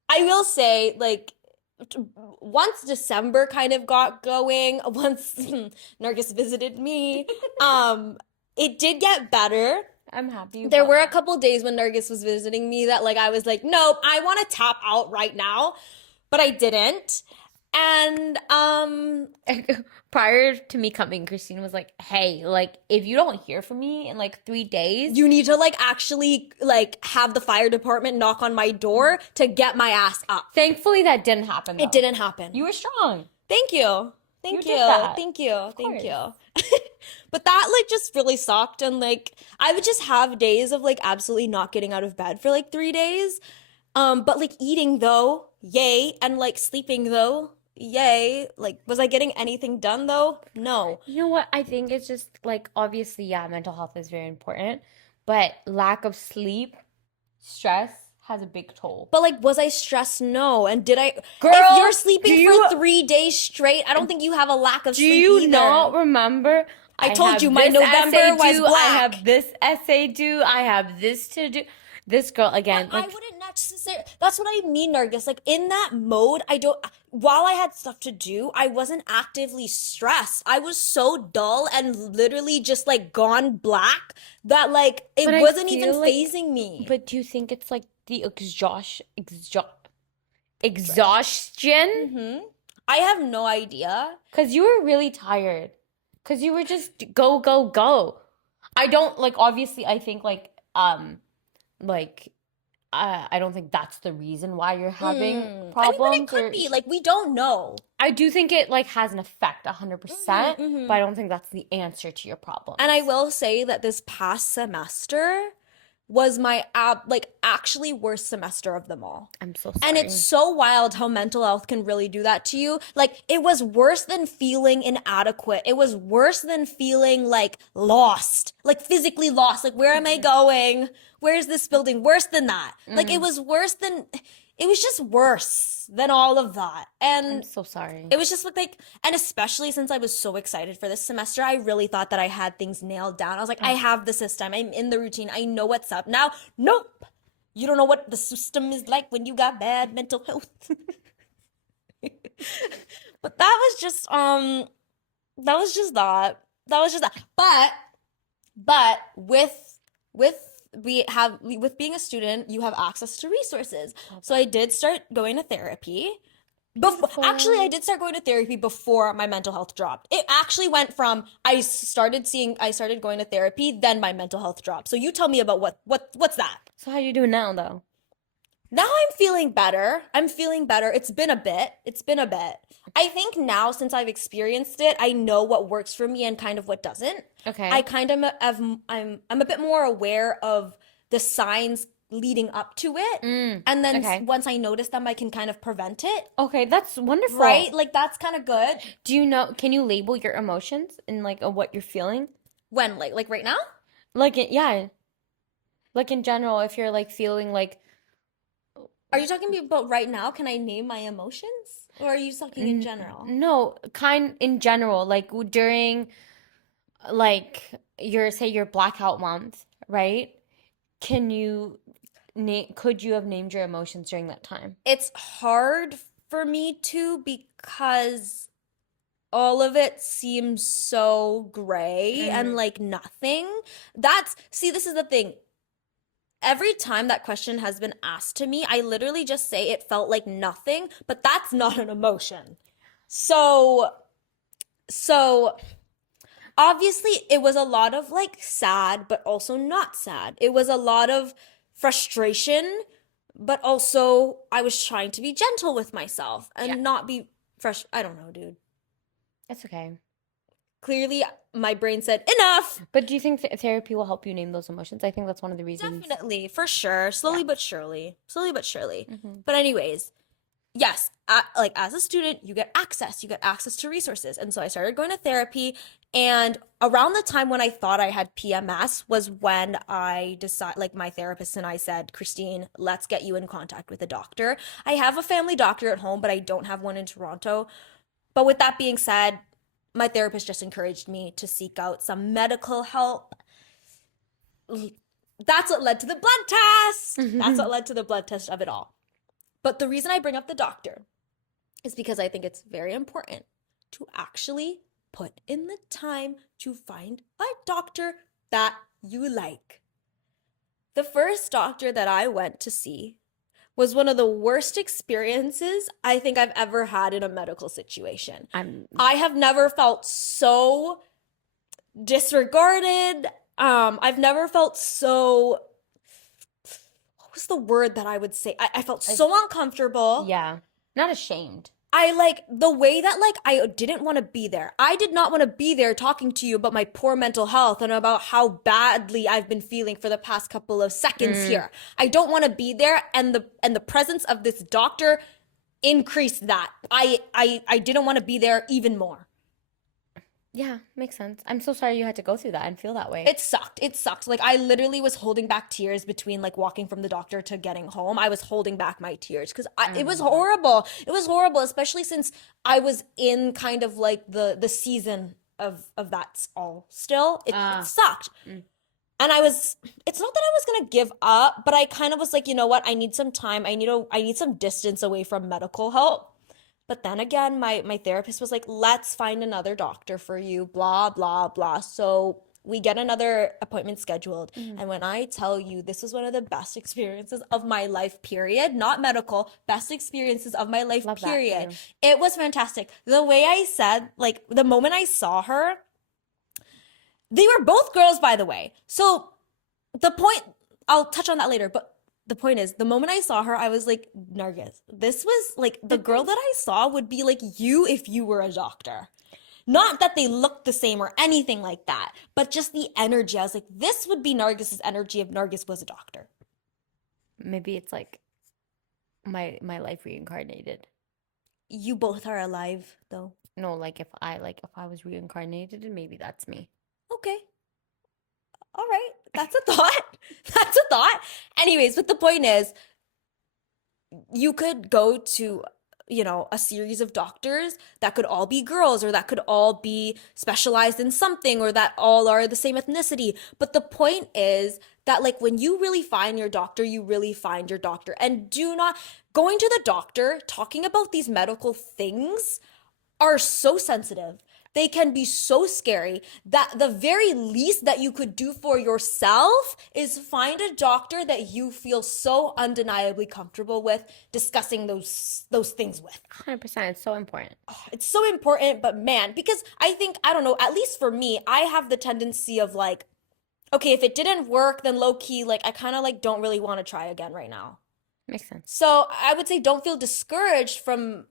I will say, like, once December kind of got going, once Nargis visited me, it did get better. I'm happy. There were a couple days when Nargis was visiting me that like I was like, nope, I want to tap out right now, but I didn't. And prior to me coming, Kristine was like, hey, like if you don't hear from me in like 3 days, you need to like actually like have the fire department knock on my door to get my ass up. Thankfully that didn't happen though. It didn't happen. You were strong. Thank you. Thank you. Thank you. Thank you. But that like just really sucked, and like I would just have days of like absolutely not getting out of bed for like 3 days. But like eating though, yay, and like sleeping though, yay. Like, was I getting anything done though? No. You know what? I think it's just like obviously, yeah, mental health is very important, but lack of sleep, stress has a big toll. But like, was I stressed? No. And did I? Girl, if you're sleeping for 3 days straight, I don't think you have a lack of sleep either. Do you not remember? I told you my November was black. I have this essay due. I have this to do. This girl again. Like, I wouldn't necessarily. That's what I mean, Nargis. Like in that mode, while I had stuff to do, I wasn't actively stressed. I was so dull and literally just like gone black that like it wasn't even phasing me. But do you think it's like the exhaustion? I have no idea. Because you were really tired. Because you were just go. I don't like. Obviously, I think like I don't think that's the reason why you're having problems. I mean, but it could be. Like, we don't know. I do think it, like, has an effect 100%, but I don't think that's the answer to your problem. And I will say that this past semester was my, actually worst semester of them all. I'm so sorry. And it's so wild how mental health can really do that to you. Like, it was worse than feeling inadequate. It was worse than feeling, like, lost. Like, physically lost. Like, where am I going? Where's this building? Worse than that. Like, it was just worse than all of that. And I'm so sorry. It was just like, and especially since I was so excited for this semester, I really thought that I had things nailed down. I was like, I have the system. I'm in the routine. I know what's up. Now, nope. You don't know what the system is like when you got bad mental health. But that was just that. But with being a student, you have access to resources. Okay. So I did start going to therapy. Actually, I did start going to therapy before my mental health dropped. It actually went from I started going to therapy, then my mental health dropped. So you tell me about what's that? So how you doing now though? Now I'm feeling better. It's been a bit. I think now, since I've experienced it, I know what works for me and kind of what doesn't. Okay. I'm a bit more aware of the signs leading up to it. And then once I notice them, I can kind of prevent it. Okay, that's wonderful. Right? Like, that's kind of good. Can you label your emotions and like what you're feeling? When? Like right now? Like, yeah. Like in general, if you're like feeling like... Are you talking about right now? Can I name my emotions? Or are you talking in general? No, in general. Like during like your blackout month, right? Could you have named your emotions during that time? It's hard for me to, because all of it seems so gray and like nothing. This is the thing. Every time that question has been asked to me, I literally just say it felt like nothing, but that's not an emotion. So obviously it was a lot of like sad, but also not sad. It was a lot of frustration, but also I was trying to be gentle with myself and not be I don't know, dude. It's okay. Clearly, my brain said, enough! But do you think therapy will help you name those emotions? I think that's one of the reasons. Definitely, for sure. Slowly but surely. Slowly but surely. But anyways, yes, like as a student, you get access to resources. And so I started going to therapy, and around the time when I thought I had PMS was when I decided, like my therapist and I said, Kristine, let's get you in contact with a doctor. I have a family doctor at home, but I don't have one in Toronto. But with that being said, my therapist just encouraged me to seek out some medical help. That's what led to the blood test. That's what led to the blood test of it all. But the reason I bring up the doctor is because I think it's very important to actually put in the time to find a doctor that you like. The first doctor that I went to see was one of the worst experiences I think I've ever had in a medical situation. I have never felt so disregarded. I've never felt so, what was the word that I would say? I felt so uncomfortable. Yeah. Not ashamed. I like the way that like I didn't want to be there. I did not want to be there talking to you about my poor mental health and about how badly I've been feeling for the past couple of seconds here. I don't want to be there, and the presence of this doctor increased that. I didn't want to be there even more. Yeah, makes sense. I'm so sorry you had to go through that and feel that way. It sucked. It sucked. Like I literally was holding back tears between like walking from the doctor to getting home. I was holding back my tears because it was horrible. It was horrible, especially since I was in kind of like the season of that all still. It sucked. And it's not that I was gonna give up, but I kind of was like, you know what? I need some time. I need some distance away from medical help. But then again, my therapist was like, let's find another doctor for you, blah, blah, blah. So we get another appointment scheduled. And when I tell you, this was one of the best experiences of my life, period. Not medical, best experiences of my life, Love period. that, It was fantastic. The way I said, like, the moment I saw her, they were both girls, by the way. So the point, I'll touch on that later, but the point is, the moment I saw her, I was like, Nargis, this was like the girl that I saw would be like you if you were a doctor. Not that they looked the same or anything like that, but just the energy. I was like, this would be Nargis's energy if Nargis was a doctor. Maybe it's like my life reincarnated. You both are alive, though. No, like if I was reincarnated, maybe that's me. Okay. All right. That's a thought. That's a thought. Anyways, but the point is, you could go to, you know, a series of doctors that could all be girls, or that could all be specialized in something, or that all are the same ethnicity. But the point is that, like, when you really find your doctor, you really find your doctor. And going to the doctor, talking about these medical things are so sensitive. They can be so scary that the very least that you could do for yourself is find a doctor that you feel so undeniably comfortable with discussing those things with. 100%. It's so important. It's so important, but man, because I think, I don't know, at least for me, I have the tendency of like, okay, if it didn't work, then low key, like I kind of like don't really want to try again right now. Makes sense. So I would say don't feel discouraged from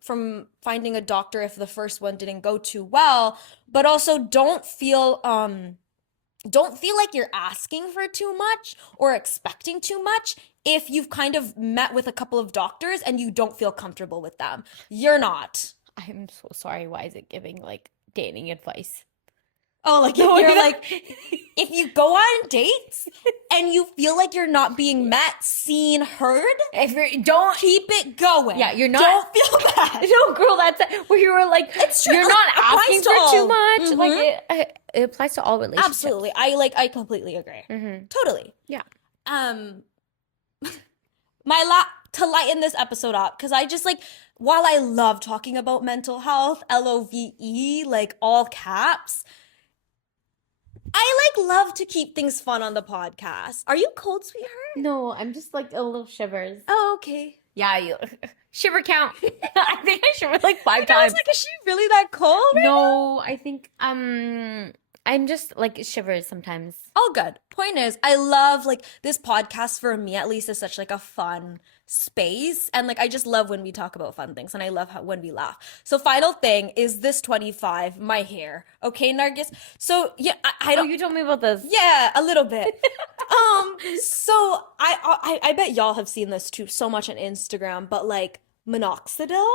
finding a doctor if the first one didn't go too well, but also don't feel like you're asking for too much or expecting too much if you've kind of met with a couple of doctors and you don't feel comfortable with them. You're not. I'm so sorry. Why is it giving like dating advice? Oh, like if you're like, if you go on dates and you feel like you're not being met, seen, heard, don't keep it going. Yeah, you're not. Don't feel bad. No, girl, that's where you were like, it's true. You're not asking for too much. Mm-hmm. Like it applies to all relationships. Absolutely, I completely agree. Mm-hmm. Totally. Yeah. To lighten this episode up, because I just like, while I love talking about mental health, LOVE, like all caps, I like love to keep things fun on the podcast. Are you cold, sweetheart? No, I'm just like a little shivers. Oh, okay. Yeah, you shiver count. I think I shivered like 5 I was times. like, is she really that cold right now? No, I think I'm just like shivers sometimes. All good. Point is, I love like this podcast for me at least is such like a fun space, and like I just love when we talk about fun things, and I love when we laugh. So final thing is this 25, my hair. Okay, Nargis. So yeah, I Oh, don't. you told me about this. Yeah, a little bit. So I bet y'all have seen this too so much on Instagram, but like minoxidil.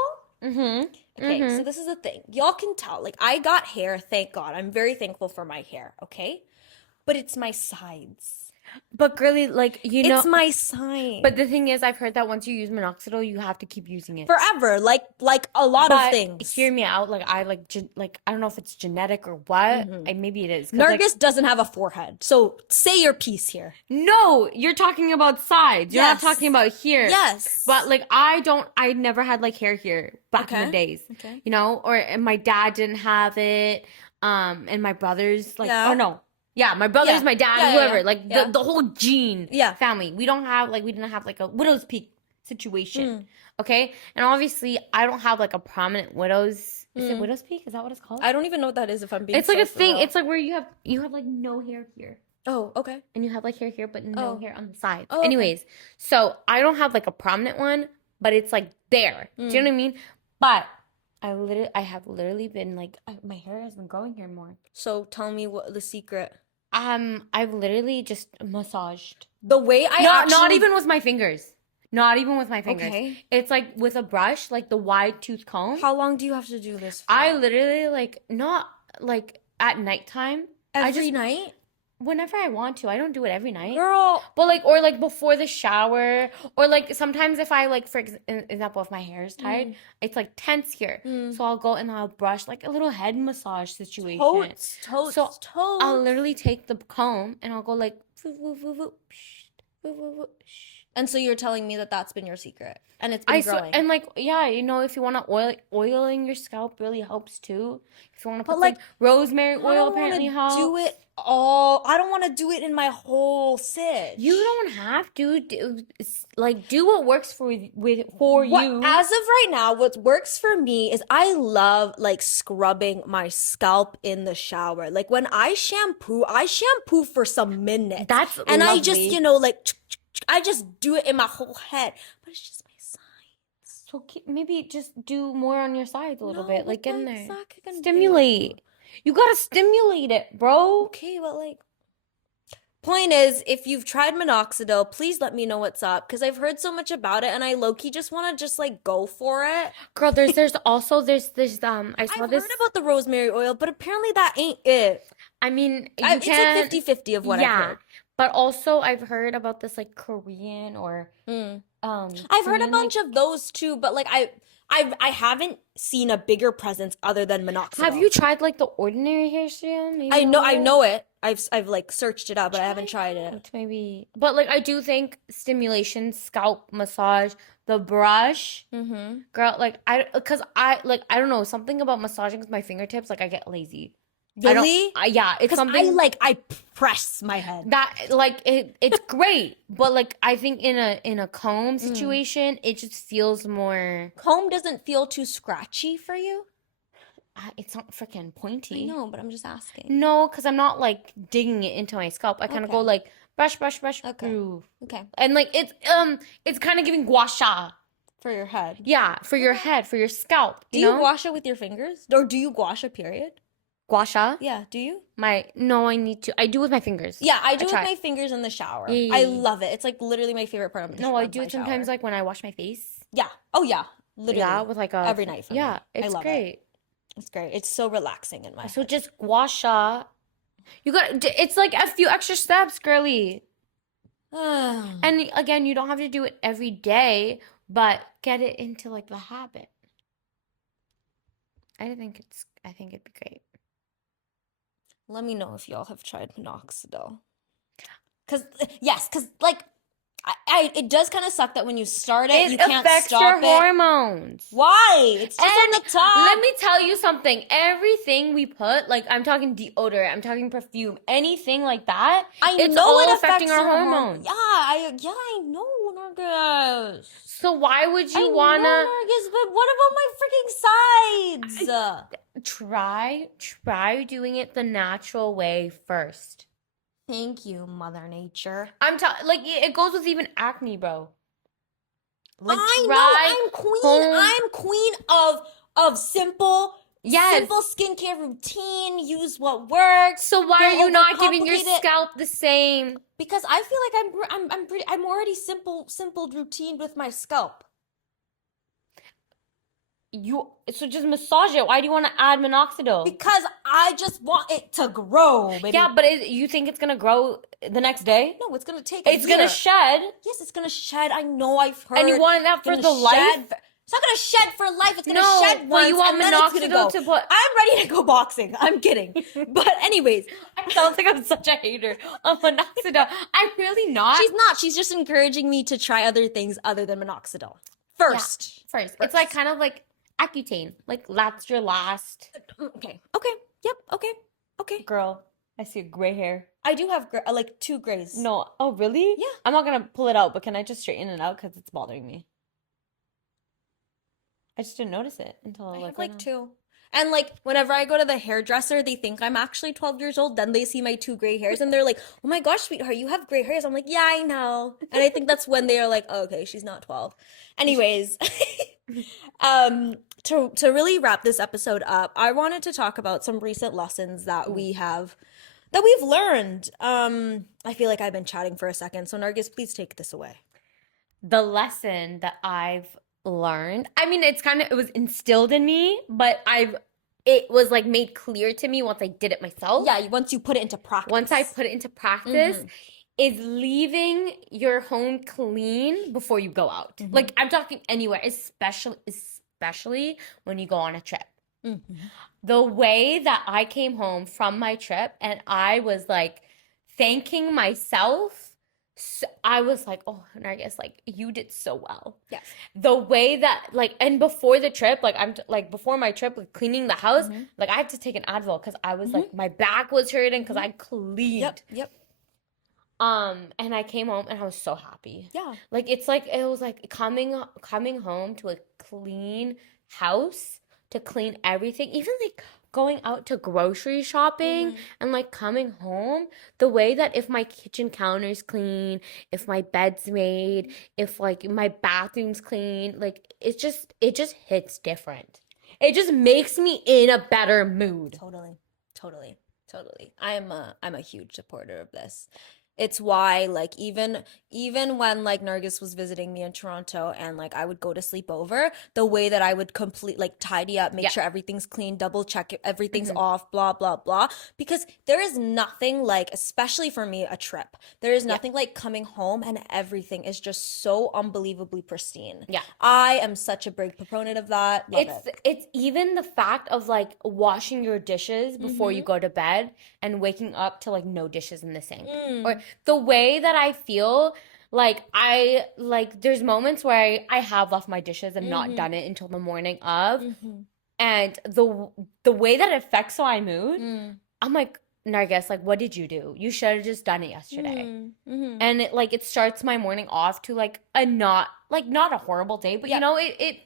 Mm-hmm. Okay, so this is the thing. Y'all can tell. Like I got hair, thank God. I'm very thankful for my hair, okay? But it's my sides. But girly, like It's my sides. But the thing is, I've heard that once you use minoxidil, you have to keep using it Forever, like a lot of But things. hear me out. Like I like I don't know if it's genetic or what. Maybe it is. 'Cause, Nargis like, doesn't have a forehead, so say your piece here. no, you're talking about sides. You're Yes. not talking about here. Yes. But like I never had like hair here back in Okay. the days. Okay. You know, and my dad didn't have it. And my brothers like Yeah. oh no. Yeah, my brothers, Yeah. my dad, Yeah, yeah, whoever, yeah. like Yeah. the whole gene Yeah. family. We didn't have like a widow's peak situation. Mm. Okay? And obviously I don't have like a prominent widow's is it widow's peak? Is that what it's called? I don't even know what that is if I'm being It's like so a thing. real. It's like where you have like no hair here. Oh, okay. And you have like hair here, but no Oh. hair on the sides. Oh, okay. Anyways, so I don't have like a prominent one, but it's like there. Do you know what I mean? But I have literally been like my hair has been growing here more. So tell me what the secret. I've literally just massaged. The way I Not actually even with my fingers. Not even with my fingers. Okay. It's like with a brush, like the wide tooth comb. How long do you have to do this for? I literally like not like at nighttime. Every night? Whenever I want to. I don't do it every night. Girl. But like, or like before the shower, or like sometimes if I like, for example, if my hair is tied, it's like tense here. So I'll go and I'll brush like a little head massage situation. Totes. So I'll literally take the comb and I'll go like, voo, voo, voo, voo, psh, voo, voo, voo, psh. And so you're telling me that that's been your secret, and it's been growing. And like, yeah, you know, if you want to oiling your scalp really helps too. If you want to put like, like rosemary I oil, don't apparently wanna helps. do it all. I don't want to do it in my whole sit. You don't have to do what works for you. As of right now, what works for me is I love like scrubbing my scalp in the shower. Like when I shampoo for some minutes. That's and I lovely. just, like I just do it in my whole head. But it's just my sides. So maybe just do more on your sides a little bit, like get in there. Exactly gonna Stimulate. You gotta stimulate it, bro. Okay, but like, point is, if you've tried minoxidil, please let me know what's up because I've heard so much about it, and I low key just want to just like go for it. Girl, there's also I saw I've this. heard about the rosemary oil, but apparently that ain't it. I mean, It's like 50-50 of what I've heard. But also I've heard about this like Korean or I've heard a Korean, bunch of those too, but like I haven't seen a bigger presence other than minoxidil. Have you tried like the ordinary hair serum? Maybe I not? know it. I've like searched it up, but I haven't tried it. Maybe, but like I do think stimulation, scalp massage, the brush, girl. Like I don't know, something about massaging with my fingertips. Like I get lazy. Really? Yeah, it's Because something I press my head. that like it's great, but like I think in a comb situation, it just feels more. Comb doesn't feel too scratchy for you? It's not freaking pointy. I know, but I'm just asking. No, because I'm not like digging it into my scalp. I kind of go Okay. like brush, Okay. groove. Okay. And like it's kind of giving gua sha. For your head. Yeah, for your head, for your scalp. Do you gua sha with your fingers? Or do you gua sha, period? Gua sha? Yeah, do you? No, I need to. I do with my fingers. Yeah, I do with try. my fingers in the shower. Yeah. I love it. It's like literally my favorite part of the No, I of do my it sometimes shower. like when I wash my face. Yeah. Oh yeah. Literally. Yeah, with like a every night for me. Yeah, I it's love great. it. It's great. It's so relaxing in my So head. just gua sha. You got it's like a few extra steps, girly. And again, you don't have to do it every day, but get it into like the habit. I think it'd be great. Let me know if y'all have tried minoxidil. Cause like it does kind of suck that when you start it, you It can't affects your stop it. hormones. Why? It's just on the top. Let me tell you something. Everything we put, like I'm talking deodorant, I'm talking perfume, anything like that, it's know all it affecting affects our your hormones. I know, Nargis. So why would you I wanna know, Nargis, but what about my freaking sides? try doing it the natural way first? Thank you, Mother Nature. Like it goes with even acne, bro. Like I know, I'm queen of simple skincare routine. Use what works. So why are you not giving your overcomplicate it. scalp the same? Because I feel like I'm already simple routine with my scalp. So just massage it. Why do you want to add minoxidil? Because I just want it to grow, baby. Yeah, but you think it's gonna grow the next day? No, it's gonna take. It's gonna shed. Yes, it's gonna shed. I know. I've heard. And you want that for the life? It's not gonna shed for life. It's gonna shed once, but you want and then it's gonna go. minoxidil to put. I'm ready to go boxing. I'm kidding. But anyways, I sound like I'm such a hater of minoxidil. I'm really not. she's not. She's just encouraging me to try other things other than minoxidil first. First. It's like kind of like Accutane. Like that's your last. Okay. Yep. Okay. Girl, I see a gray hair. I do have like 2 grays. No. Oh, really? Yeah. I'm not gonna pull it out, but can I just straighten it out because it's bothering me? I just didn't notice it until I have right like now. 2. And like whenever I go to the hairdresser, they think I'm actually 12 years old. Then they see my 2 gray hairs and they're like, "Oh my gosh, sweetheart, you have gray hairs." I'm like, "Yeah, I know." And I think that's when they are like, oh, "Okay, she's not 12." Anyways, to really wrap this episode up, I wanted to talk about some recent lessons that we've learned. I feel like I've been chatting for a second, so Nargis, please take this away. The lesson that I've learned, I mean, it was instilled in me, but it was like made clear to me once I did it myself. Yeah, once you put it into practice. Once I put it into practice, is leaving your home clean before you go out. Like I'm talking anywhere, especially when you go on a trip. The way that I came home from my trip and I was like thanking myself. So I was like, "Oh, Nargis, like you did so well." Yes. The way that and before the trip, like before my trip, like cleaning the house, like I had to take an Advil because I was like my back was hurting because I cleaned. Yep. And I came home and I was so happy. Yeah. Like it was like coming home to a clean house, to clean everything, even like going out to grocery shopping and like coming home, the way that if my kitchen counter's clean, if my bed's made, if like my bathroom's clean, like it just hits different. It just makes me in a better mood. Totally. I'm a huge supporter of this. It's why, like, even when, like, Nargis was visiting me in Toronto and, like, I would go to sleep over, the way that I would tidy up, make sure everything's clean, double check if everything's off, blah, blah, blah. Because there is nothing like, especially for me, a trip. There is nothing like coming home and everything is just so unbelievably pristine. Yeah. I am such a big proponent of that. Love it. It's even the fact of, like, washing your dishes before you go to bed and waking up to, like, no dishes in the sink. Or the way that I feel, like there's moments where I have left my dishes and not done it until the morning of, and the way that it affects my mood, I'm like, Nargis, like, what did you do? You should have just done it yesterday. And it starts my morning off to like a not a horrible day, but you know, it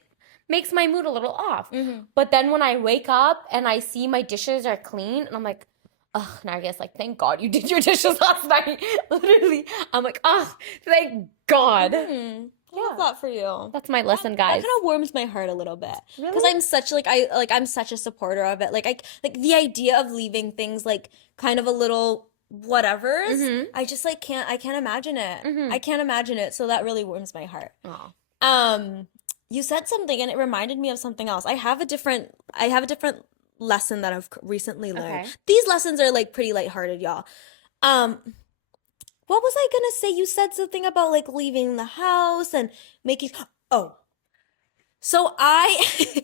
makes my mood a little off. But then when I wake up and I see my dishes are clean, and I'm like, oh, Nargis, like, thank God you did your dishes last night. Literally, I'm like, oh, thank God. I love that for you. That's my lesson, guys. That kind of warms my heart a little bit because Really? I'm such I'm such a supporter of it. Like the idea of leaving things like kind of a little whatever's. I just can't imagine it. I can't imagine it. So that really warms my heart. Aw. You said something and it reminded me of something else. I have a different lesson that I've recently learned. Okay. These lessons are like pretty lighthearted, y'all. What was I gonna say? You said something about like leaving the house and making so I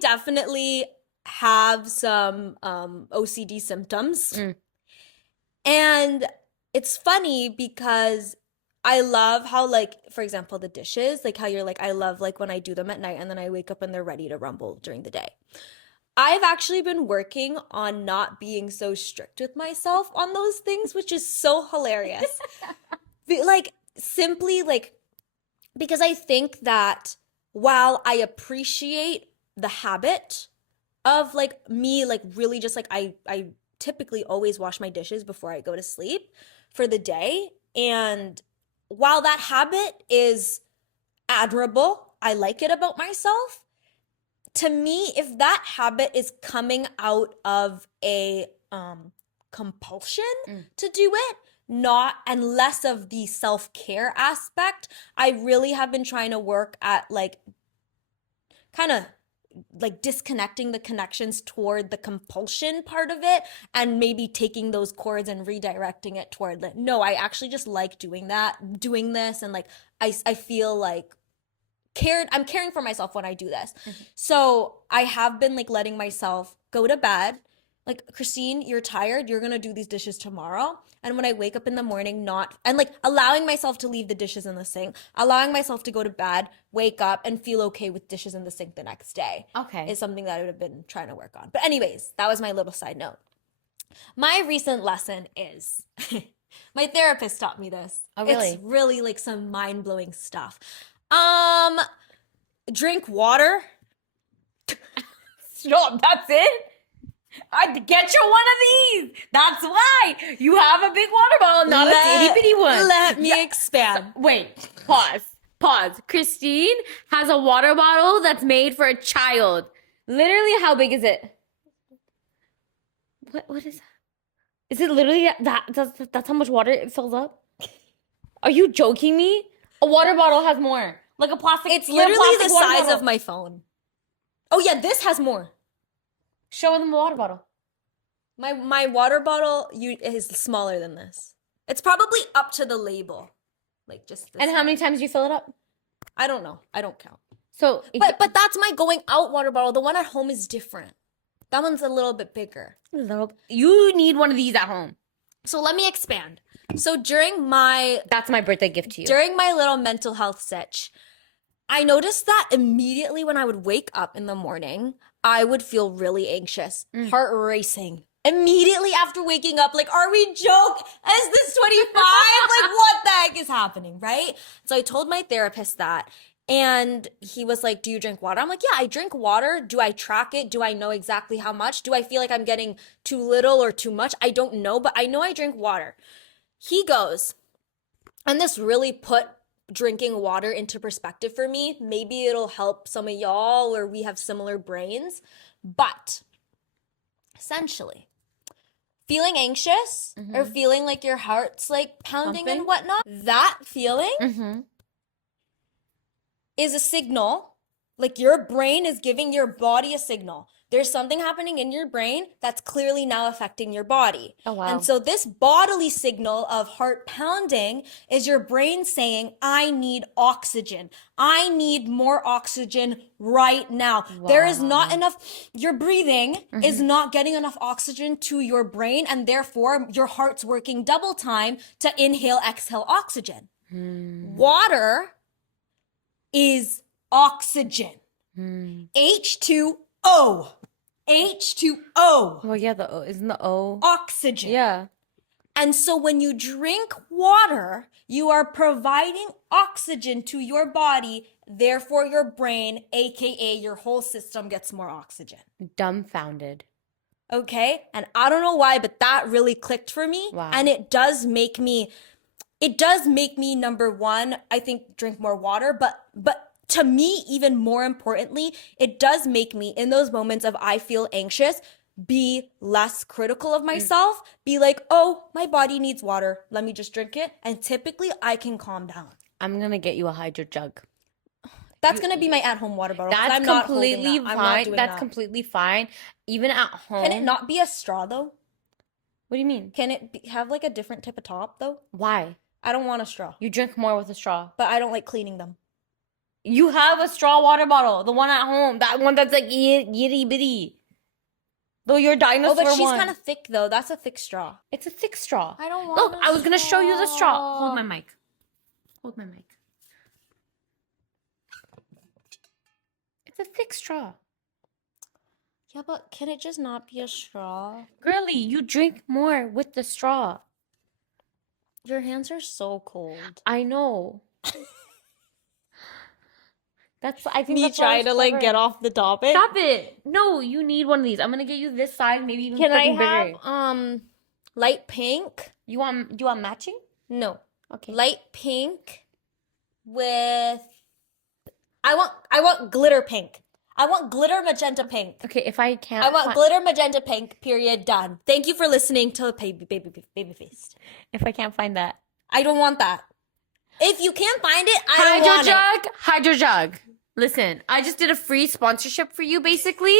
definitely have some OCD symptoms. And it's funny because I love how, like, for example, the dishes, like how you're like, I love like when I do them at night and then I wake up and they're ready to rumble during the day. I've actually been working on not being so strict with myself on those things, which is so hilarious. Like, simply, like, because I think that while I appreciate the habit of, like, me, like, really just, like, I typically always wash my dishes before I go to sleep for the day. And while that habit is admirable, I like it about myself. To me, if that habit is coming out of a compulsion to do it, not and less of the self-care aspect, I really have been trying to work at like kind of like disconnecting the connections toward the compulsion part of it and maybe taking those cords and redirecting it toward like, no, I actually just like doing this, and like I feel like I'm caring for myself when I do this. So I have been like letting myself go to bed. Like, Kristine, you're tired. You're going to do these dishes tomorrow. And when I wake up in the morning, like allowing myself to leave the dishes in the sink, allowing myself to go to bed, wake up and feel okay with dishes in the sink the next day. Okay. Is something that I would have been trying to work on. But anyways, that was my little side note. My recent lesson is, my therapist taught me this. Oh, really? It's really like some mind-blowing stuff. Drink water. Stop, that's it? I'd get you one of these. That's why. You have a big water bottle, not a itty bitty one. Let me expand. Wait, pause. Kristine has a water bottle that's made for a child. Literally, how big is it? What is that? Is it literally that's how much water it fills up? Are you joking me? A water bottle has more. Like a plastic. It's literally the size bottle of my phone. Oh yeah, this has more. Show them the water bottle. My water bottle is smaller than this. It's probably up to the label. Like just this. And how many times do you fill it up? I don't know. I don't count. So But that's my going out water bottle. The one at home is different. That one's a little bit bigger. You need one of these at home. So let me expand. So that's my birthday gift to you. During my little mental health sitch, I noticed that immediately when I would wake up in the morning, I would feel really anxious, heart racing. Immediately after waking up, like, are we joke? Is this 25? Like, what the heck is happening, right? So I told my therapist that, and he was like, do you drink water? I'm like, yeah, I drink water. Do I track it? Do I know exactly how much? Do I feel like I'm getting too little or too much? I don't know, but I know I drink water. He goes, and this really put drinking water into perspective for me. Maybe it'll help some of y'all, or we have similar brains. But essentially, feeling anxious or feeling like your heart's like pounding and whatnot, that feeling is a signal. Like, your brain is giving your body a signal. There's something happening in your brain that's clearly now affecting your body. Oh, wow. And so this bodily signal of heart pounding is your brain saying, I need oxygen. I need more oxygen right now. Wow. There is not enough. Your breathing is not getting enough oxygen to your brain, and therefore your heart's working double time to inhale, exhale oxygen. Water is oxygen. H2O. H2O. Well, yeah, isn't the O? Oxygen. Yeah. And so when you drink water, you are providing oxygen to your body. Therefore, your brain, aka your whole system, gets more oxygen. Dumbfounded. Okay? And I don't know why, but that really clicked for me. Wow. And it does make me, number one, I think, drink more water, but to me, even more importantly, it does make me, in those moments of I feel anxious, be less critical of myself, be like, oh, my body needs water. Let me just drink it. And typically I can calm down. I'm going to get you a HYDROJUG. That's going to be my at-home water bottle. That's completely fine. That's completely fine. Even at home. Can it not be a straw, though? What do you mean? Can it have like a different type of top, though? Why? I don't want a straw. You drink more with a straw. But I don't like cleaning them. You have a straw water bottle. The one at home. That one that's like itty bitty. Though your dinosaur Oh, but she's one. kind of thick, though. That's a thick straw. It's a thick straw. I don't want Look, I was going to show you the straw. Hold my mic. Hold my mic. It's a thick straw. Yeah, but can it just not be a straw? Girly, you drink more with the straw. Your hands are so cold. I know. I think Me that's why I trying was to like clever. get off the topic. Stop it. No, you need one of these. I'm gonna get you this size, maybe even Can I freaking bigger. have light pink? Do you want matching? No. Okay. Light pink with I want glitter pink. I want glitter magenta pink. Okay, if I can't I want glitter magenta pink. Period. Done. Thank you for listening to BabyFaced. if I can't find that. I don't want that. If you can't find it, I don't want it. HYDROJUG. Listen, I just did a free sponsorship for you, basically.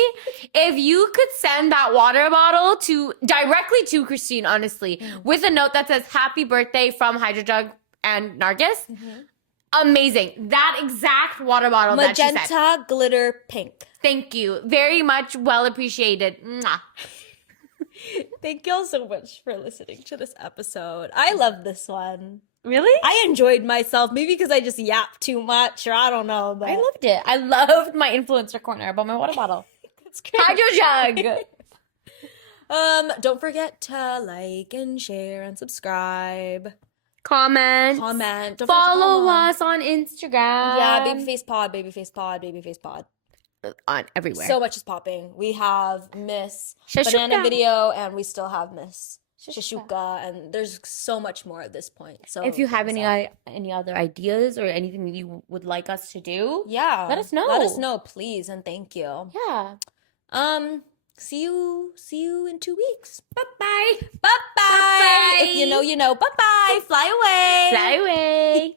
If you could send that water bottle directly to Kristine, honestly, with a note that says "Happy Birthday" from HYDROJUG and Nargis. Amazing. That exact water bottle that she said. Magenta glitter pink. Thank you. Very much well appreciated. Mwah. Thank y'all so much for listening to this episode. I love this one. Really? I enjoyed myself, maybe because I just yapped too much, or I don't know. But I loved it. I loved my influencer corner about my water bottle. That's great. HYDROJUG. Don't forget to like and share and subscribe. Comment. Don't forget to Follow comment. us on Instagram. Yeah, BabyFaced Pod, BabyFaced Pod, BabyFaced Pod. On everywhere. So much is popping. We have Miss Shashuka. Banana Video, and we still have Miss Shashuka, and there's so much more at this point. So if you have any other ideas or anything you would like us to do, yeah, let us know. Let us know, please, and thank you. Yeah. See you in 2 weeks. Bye-bye. Bye bye. If you know, you know. Bye bye. Fly away. Fly away.